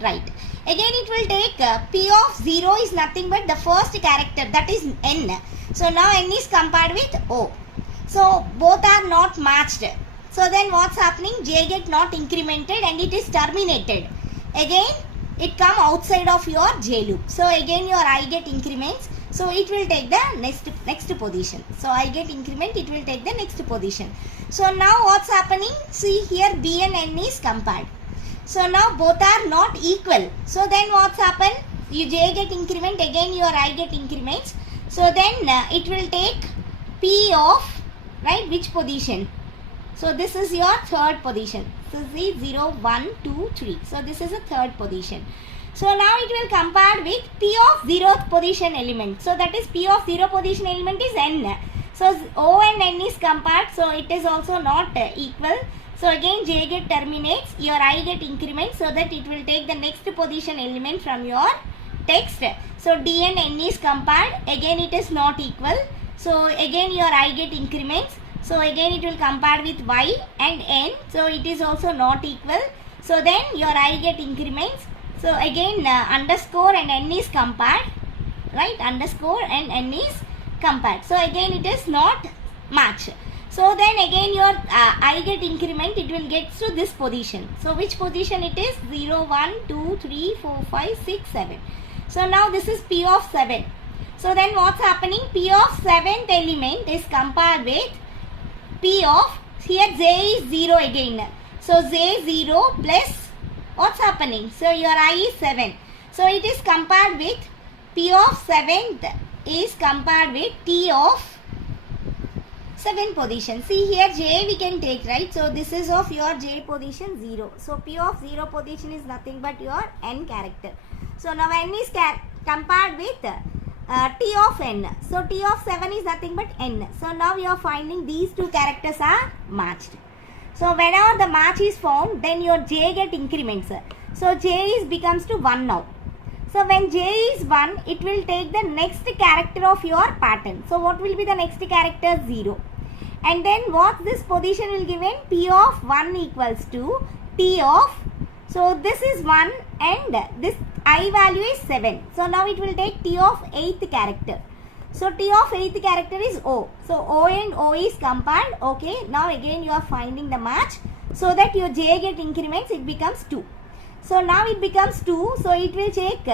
right. Again it will take P of 0 is nothing but the first character, that is n. So now n is compared with o. So both are not matched. So then what's happening? J get not incremented and it is terminated. Again it come outside of your j loop. So again your I get increments. So it will take the next position. So I get increment, it will take the next position. So now what's happening? See here B and N is compared. So now both are not equal. So then what's happened? You J get increment, again your I get increments. So then it will take P of, right, which position? So this is your third position. So see 0, 1, 2, 3. So this is a third position. So now it will compare with P of 0th position element. So that is P of 0 position element is N. So O and N is compared. So it is also not equal. So again J get terminates, your I get increments, so that it will take the next position element from your text. So D and N is compared. Again it is not equal. So again your I get increments. So again it will compare with Y and N. So it is also not equal. So then your I get increments. So again underscore and N is compared. Right? Underscore and N is compared. So again it is not match. So then again your I get increment, it will get to this position. So which position it is? 0, 1, 2, 3, 4, 5, 6, 7. So now this is P of 7. So then what's happening? P of 7th element is compared with P of, here J is 0 again. So J 0 plus what's happening? So your I is 7. So it is compared with P of 7th is compared with T of 7 position. See here J we can take, right? So this is of your J position 0. So P of 0 position is nothing but your N character. So now N is compared with T of N. So T of 7 is nothing but N. So now you are finding these two characters are matched. So whenever the match is found, then your J get increments. So J becomes to 1 now. So when J is 1, it will take the next character of your pattern. So what will be the next character? 0. And then what this position will give in? P of 1 equals to T of, so this is 1 and this I value is 7. So now it will take T of 8th character. So T of 8th character is O. So O and O is compared. Okay, now again you are finding the match. So that your J get increments, it becomes 2. So now it becomes 2. So it will take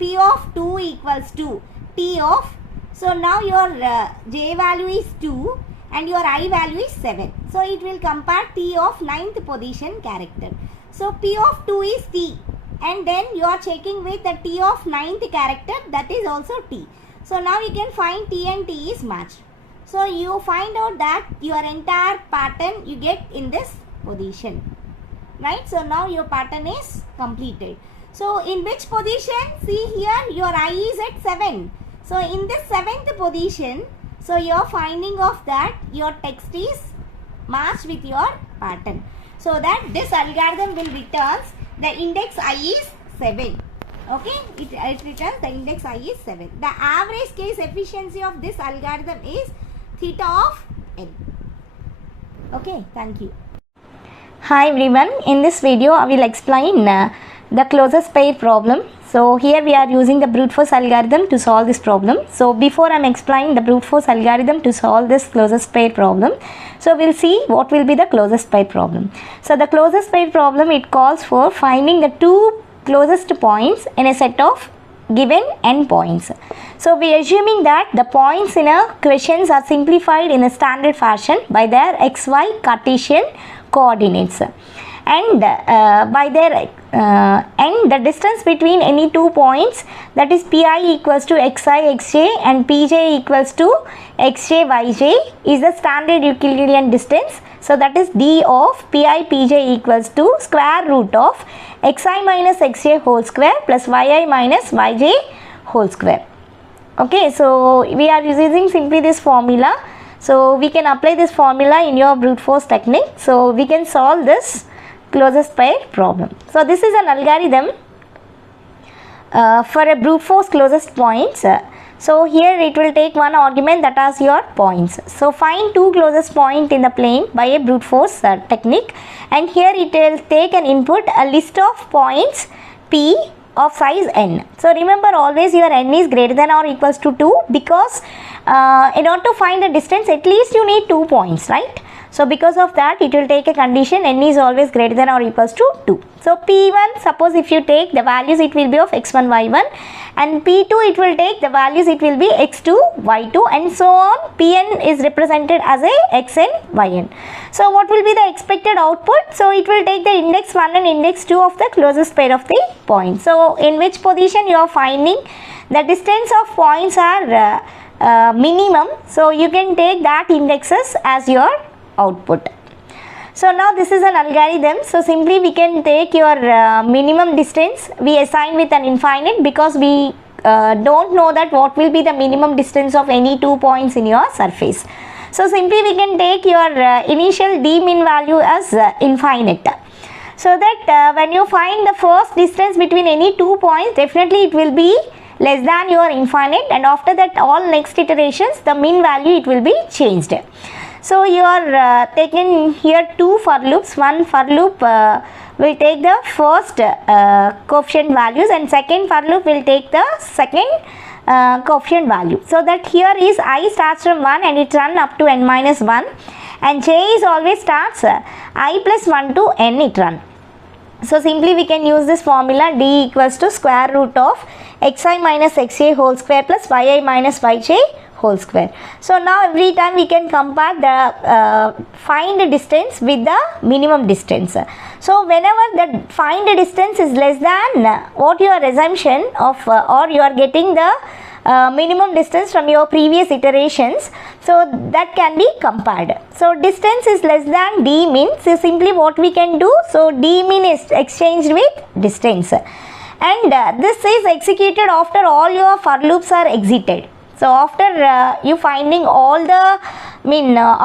P of 2 equals to T of, so now your J value is 2 and your I value is 7. So it will compare T of 9th position character. So P of 2 is T and then you are checking with the T of 9th character, that is also T. So now you can find T and T is matched. So you find out that your entire pattern you get in this position. Right? So now your pattern is completed. So in which position? See here your I is at 7. So in this 7th position, so you are finding of that your text is matched with your pattern. So that this algorithm will returns the index I is 7. Okay, it returns the index I is 7. The average case efficiency of this algorithm is theta of n. Okay, thank you. Hi everyone, in this video I will explain the closest pair problem. So here we are using the brute force algorithm to solve this problem. So before I am explaining the brute force algorithm to solve this closest pair problem, so we'll see what will be the closest pair problem. So the closest pair problem, it calls for finding the two closest points in a set of given n points. So we are assuming that the points in a questions are simplified in a standard fashion by their xy Cartesian coordinates, and by their and the distance between any 2 points, that is pi equals to xi xj and pj equals to xj yj, is the standard Euclidean distance. So that is d of pi pj equals to square root of xi minus xj whole square plus yi minus yj whole square. Okay, so we are using simply this formula. So we can apply this formula in your brute force technique. So we can solve this closest pair problem. So this is an algorithm for a brute force closest points. So here it will take one argument that has your points. So find two closest point in the plane by a brute force technique, and here it will take an input a list of points P of size n. So remember, always your n is greater than or equals to 2, because in order to find the distance at least you need 2 points, right? So because of that it will take a condition n is always greater than or equals to 2. So P1, suppose if you take the values, it will be of x1 y1, and P2 it will take the values, it will be x2 y2, and so on. Pn is represented as a xn yn. So what will be the expected output? So it will take the index 1 and index 2 of the closest pair of the points. So in which position you are finding the distance of points are minimum, so you can take that indexes as your output. So now this is an algorithm. So simply we can take your minimum distance, we assign with an infinite because we don't know that what will be the minimum distance of any 2 points in your surface. So simply we can take your initial d min value as infinite. So that when you find the first distance between any 2 points, definitely it will be less than your infinite, and after that all next iterations the min value it will be changed. So you are taking here 2 for loops. One for loop will take the first coefficient values, and second for loop will take the second coefficient value. So that here is I starts from 1 and it run up to n minus 1, and j is always starts I plus 1 to n it run. So simply we can use this formula, d equals to square root of xi minus xa whole square plus yi minus yj whole square. So now every time we can compare the find distance with the minimum distance. So whenever the find distance is less than what your assumption of or you are getting the minimum distance from your previous iterations, so that can be compared. So distance is less than d min, so simply what we can do, so d min is exchanged with distance, and this is executed after all your for loops are exited. So after you finding all the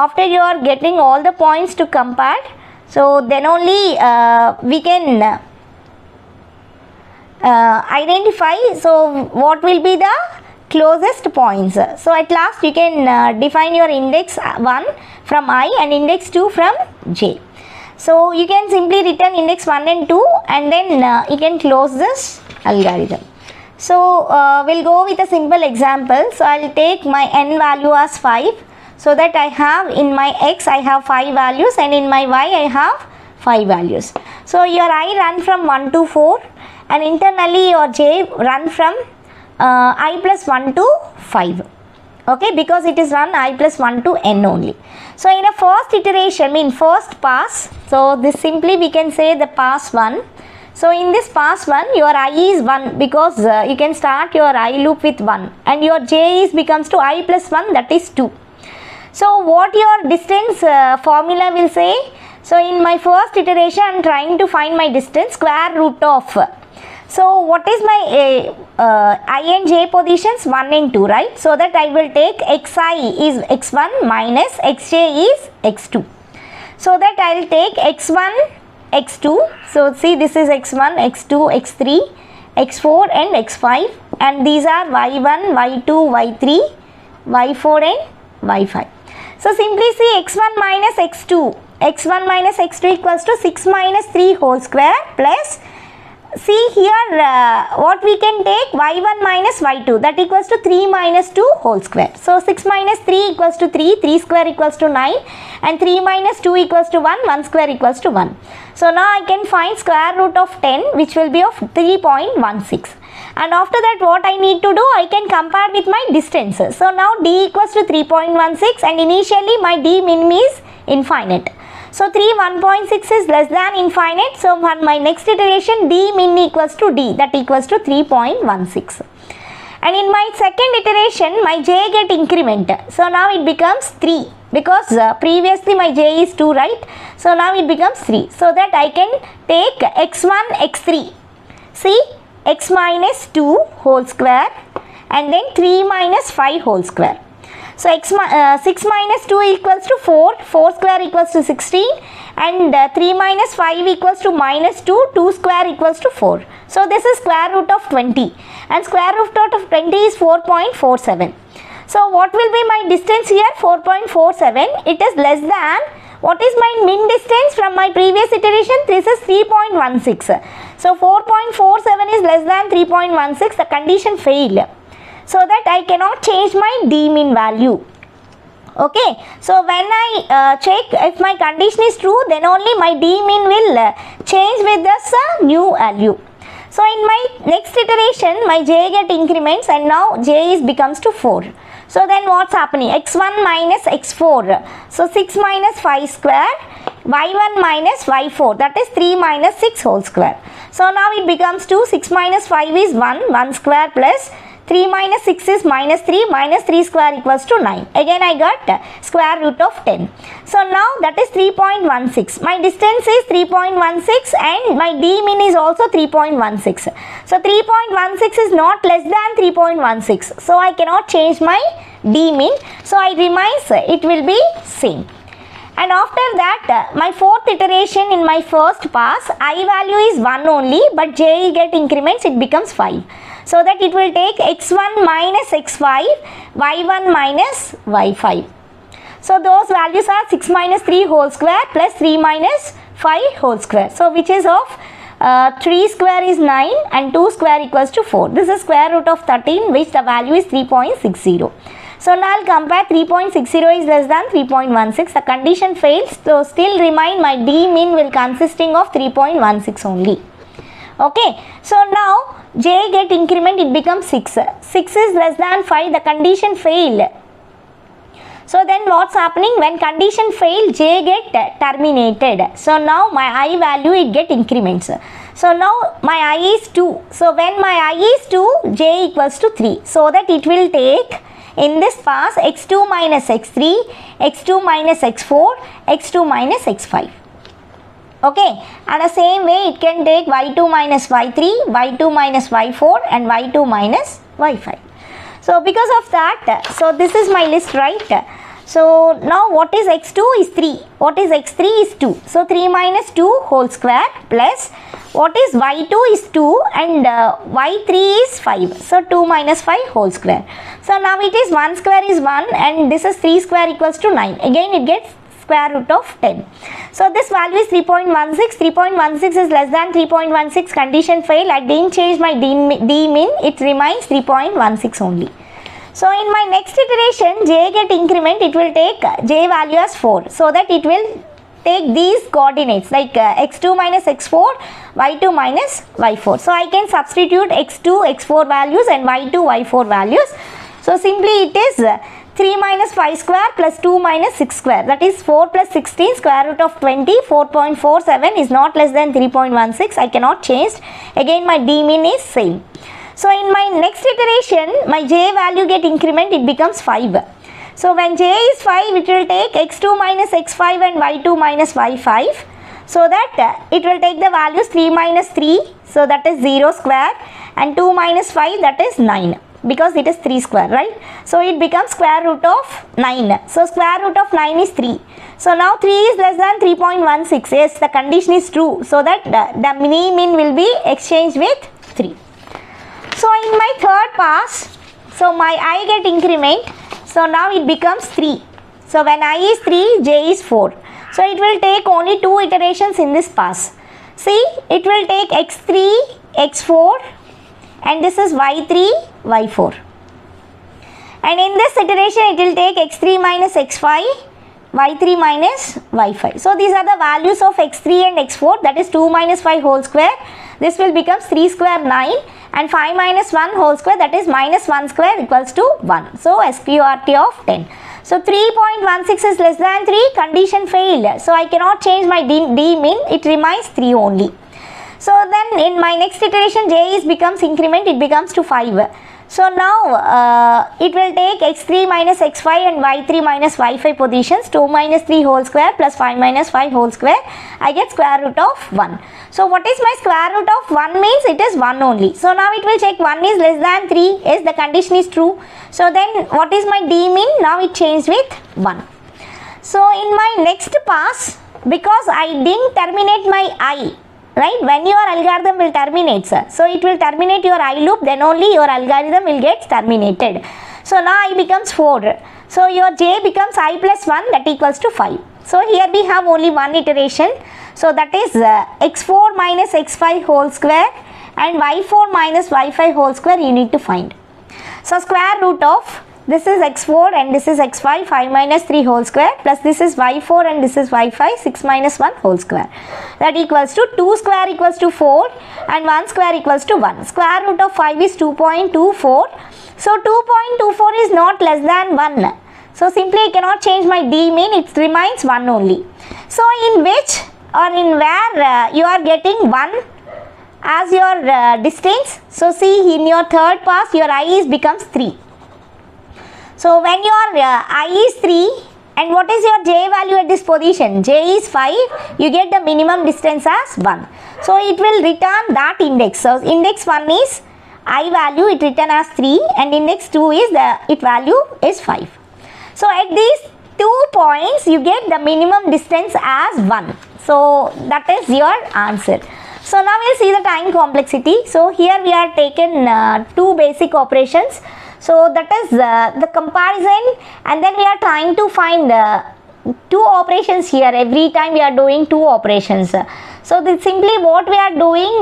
after you are getting all the points to compare, so then only we can identify so what will be the closest points. So at last you can define your index 1 from I and index 2 from j. So you can simply return index 1 and 2, and then you can close this algorithm. So we'll go with a simple example. So I'll take my n value as 5, so that I have in my x I have 5 values and in my y I have 5 values. So your I run from 1 to 4, and internally your j run from I plus 1 to 5, okay, because it is run I plus 1 to n only. So in a first iteration, first pass, so this simply we can say the pass 1. So in this pass 1 your I is 1 because you can start your I loop with 1, and your j is becomes to I plus 1, that is 2. So what your distance formula will say, so in my first iteration I am trying to find my distance square root of, so what is my I and j positions 1 and 2, right? So that I will take xi is x1 minus xj is x2. So that I will take x1 x2, so see this is x1, x2, x3, x4 and x5, and these are y1, y2, y3, y4 and y5. So simply see x1 minus x2, x1 minus x2 equals to 6 minus 3 whole square plus, see here what we can take y1 minus y2, that equals to 3 minus 2 whole square. So 6 minus 3 equals to 3, 3 square equals to 9, and 3 minus 2 equals to 1, 1 square equals to 1. So now I can find square root of 10, which will be of 3.16. And after that what I need to do, I can compare with my distances. So now d equals to 3.16, and initially my d min is infinite. So 1.6 is less than infinite. So for my next iteration d min equals to d, that equals to 3.16. And in my second iteration my j get increment. So now it becomes 3 because previously my j is 2, right? So now it becomes 3. So that I can take x1, x3. See, x minus 2 whole square and then 3 minus 5 whole square. So 6 minus 2 equals to 4, 4 square equals to 16, and 3 minus 5 equals to minus 2, 2 square equals to 4. So this is square root of 20, and square root of 20 is 4.47. So what will be my distance here? 4.47. It is less than, what is my min distance from my previous iteration? This is 3.16. So 4.47 is less than 3.16. The condition failed. So that I cannot change my d min value. Okay, so when I check if my condition is true, then only my d min will change with this new value. So in my next iteration my j get increments, and now j is becomes to 4. So then what's happening? x1 minus x4. So 6 minus 5 square, y1 minus y4, that is 3 minus 6 whole square. So now it becomes 2, 6 minus 5 is 1, 1 square plus 3 minus 6 is minus 3, minus 3 square equals to 9. Again I got square root of 10. So now that is 3.16. My distance is 3.16 and my d min is also 3.16. So 3.16 is not less than 3.16. So I cannot change my d min. So it remains, it will be same. And after that, my fourth iteration in my first pass, I value is 1 only, but j get increments, it becomes 5. So that it will take x1 minus x5, y1 minus y5. So those values are 6 minus 3 whole square plus 3 minus 5 whole square. So which is of 3 square is 9 and 2 square equals to 4. This is square root of 13, which the value is 3.60. So now I'll compare 3.60 is less than 3.16. The condition fails. So still remain my d min will consisting of 3.16 only. Okay. So now j get increment, it becomes 6. 6 is less than 5. The condition failed. So then what's happening? When condition fail, j get terminated. So now my I value, it get increments. So now my I is 2. So when my I is 2, j equals to 3. So that it will take in this pass x2 minus x3, x2 minus x4, x2 minus x5. Okay, and the same way it can take y2 minus y3, y2 minus y4 and y2 minus y5. So because of that, so this is my list, right? So now what is x2 is 3, what is x3 is 2. So 3 minus 2 whole square plus what is y2 is 2 and y3 is 5. So 2 minus 5 whole square. So now it is 1 square is 1 and this is 3 square equals to 9. Again it gets square root of 10. So this value is 3.16. 3.16 is less than 3.16. Condition fail. I didn't change my d min. It remains 3.16 only. So in my next iteration, j get increment, it will take j value as 4. So that it will take these coordinates like x2 minus x4, y2 minus y4. So I can substitute x2, x4 values and y2, y4 values. So simply it is 3 minus 5 square plus 2 minus 6 square, that is 4 plus 16 square root of 20. 4.47 is not less than 3.16. I cannot change. Again my d min is same. So in my next iteration, my j value get increment, it becomes 5. So when j is 5, it will take x2 minus x5 and y2 minus y5. So that it will take the values 3 minus 3, so that is 0 square, and 2 minus 5, that is 9. Because it is 3 square, right? So it becomes square root of 9. So square root of 9 is 3. So now 3 is less than 3.16. Yes, the condition is true. So that the mini min will be exchanged with 3. So in my third pass, so my I get increment. So now it becomes 3. So when I is 3, j is 4. So it will take only 2 iterations in this pass. See, it will take x3, x4. And this is y3, y4. And in this iteration, it will take x3 minus x5, y3 minus y5. So these are the values of x3 and x4, that is 2 minus 5 whole square. This will become 3 square 9 and 5 minus 1 whole square, that is minus 1 square equals to 1. So SQRT of 10. So 3.16 is less than 3, condition failed. So I cannot change my d min, it remains 3 only. So then in my next iteration, j becomes increment, it becomes to 5. So now it will take x3 minus x5 and y3 minus y5 positions, 2 minus 3 whole square plus 5 minus 5 whole square. I get square root of 1. So what is my square root of 1 means? It is 1 only. So now it will check 1 is less than 3. Yes, the condition is true. So then what is my d min? Now it changed with 1. So in my next pass, because I didn't terminate my I, right, when your algorithm will terminate, sir. So it will terminate your I loop, then only your algorithm will get terminated. So now I becomes 4. So your j becomes I plus 1, that equals to 5. So here we have only one iteration. So that is x4 minus x5 whole square and y4 minus y5 whole square you need to find. So square root of this is x4 and this is x5, 5 minus 3 whole square plus this is y4 and this is y5, 6 minus 1 whole square. That equals to 2 square equals to 4 and 1 square equals to 1. Square root of 5 is 2.24. So 2.24 is not less than 1. So simply I cannot change my d min, it remains 1 only. So in which or in where you are getting 1 as your distance. So see, in your third pass your I is becomes 3. So when your I is 3 and what is your j value at this position? J is 5, you get the minimum distance as 1. So it will return that index. So index 1 is I value, it return as 3, and index 2 is it value is 5. So at these 2 points you get the minimum distance as 1. So that is your answer. So now we'll see the time complexity. So here we are taken 2 basic operations. So that is the comparison, and then we are trying to find 2 operations here. Every time we are doing 2 operations. So this simply what we are doing,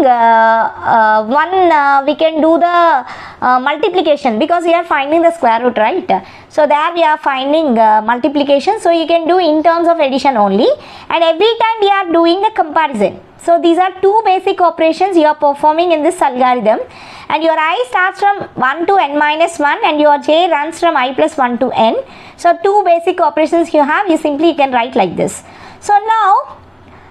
we can do the multiplication, because we are finding the square root, right? So there we are finding multiplication, so you can do in terms of addition only, and every time we are doing the comparison. So these are 2 basic operations you are performing in this algorithm, and your I starts from 1 to n minus 1 and your j runs from I plus 1 to n. So 2 basic operations you have, you simply can write like this. So now,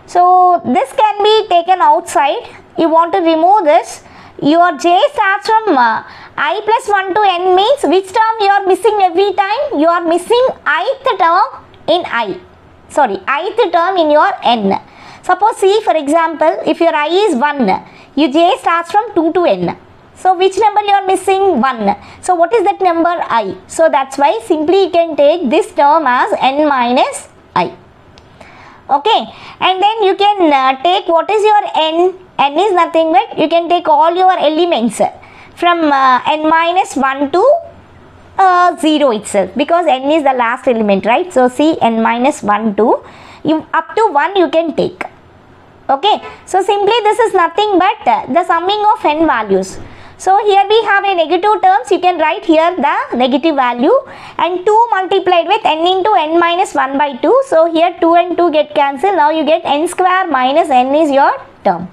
so this can be taken outside. You want to remove this. Your j starts from I plus 1 to n means which term you are missing every time? You are missing ith term in ith term in your n. Suppose see, for example, if your I is 1, your j starts from 2 to n. So which number you are missing? 1. So what is that number? I. So that's why simply you can take this term as n minus I. Okay, and then you can take what is your n. N is nothing but you can take all your elements from n minus 1 to 0 itself, because n is the last element, right? So see, n minus 1 to up to 1 you can take. Okay, so simply this is nothing but the summing of n values. So here we have a negative terms, you can write here the negative value, and 2 multiplied with n into n minus 1 by 2. So here 2 and 2 get cancelled. Now you get n square minus n is your term.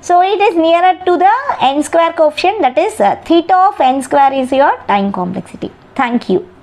So it is nearer to the n square coefficient, that is theta of n square is your time complexity. Thank you.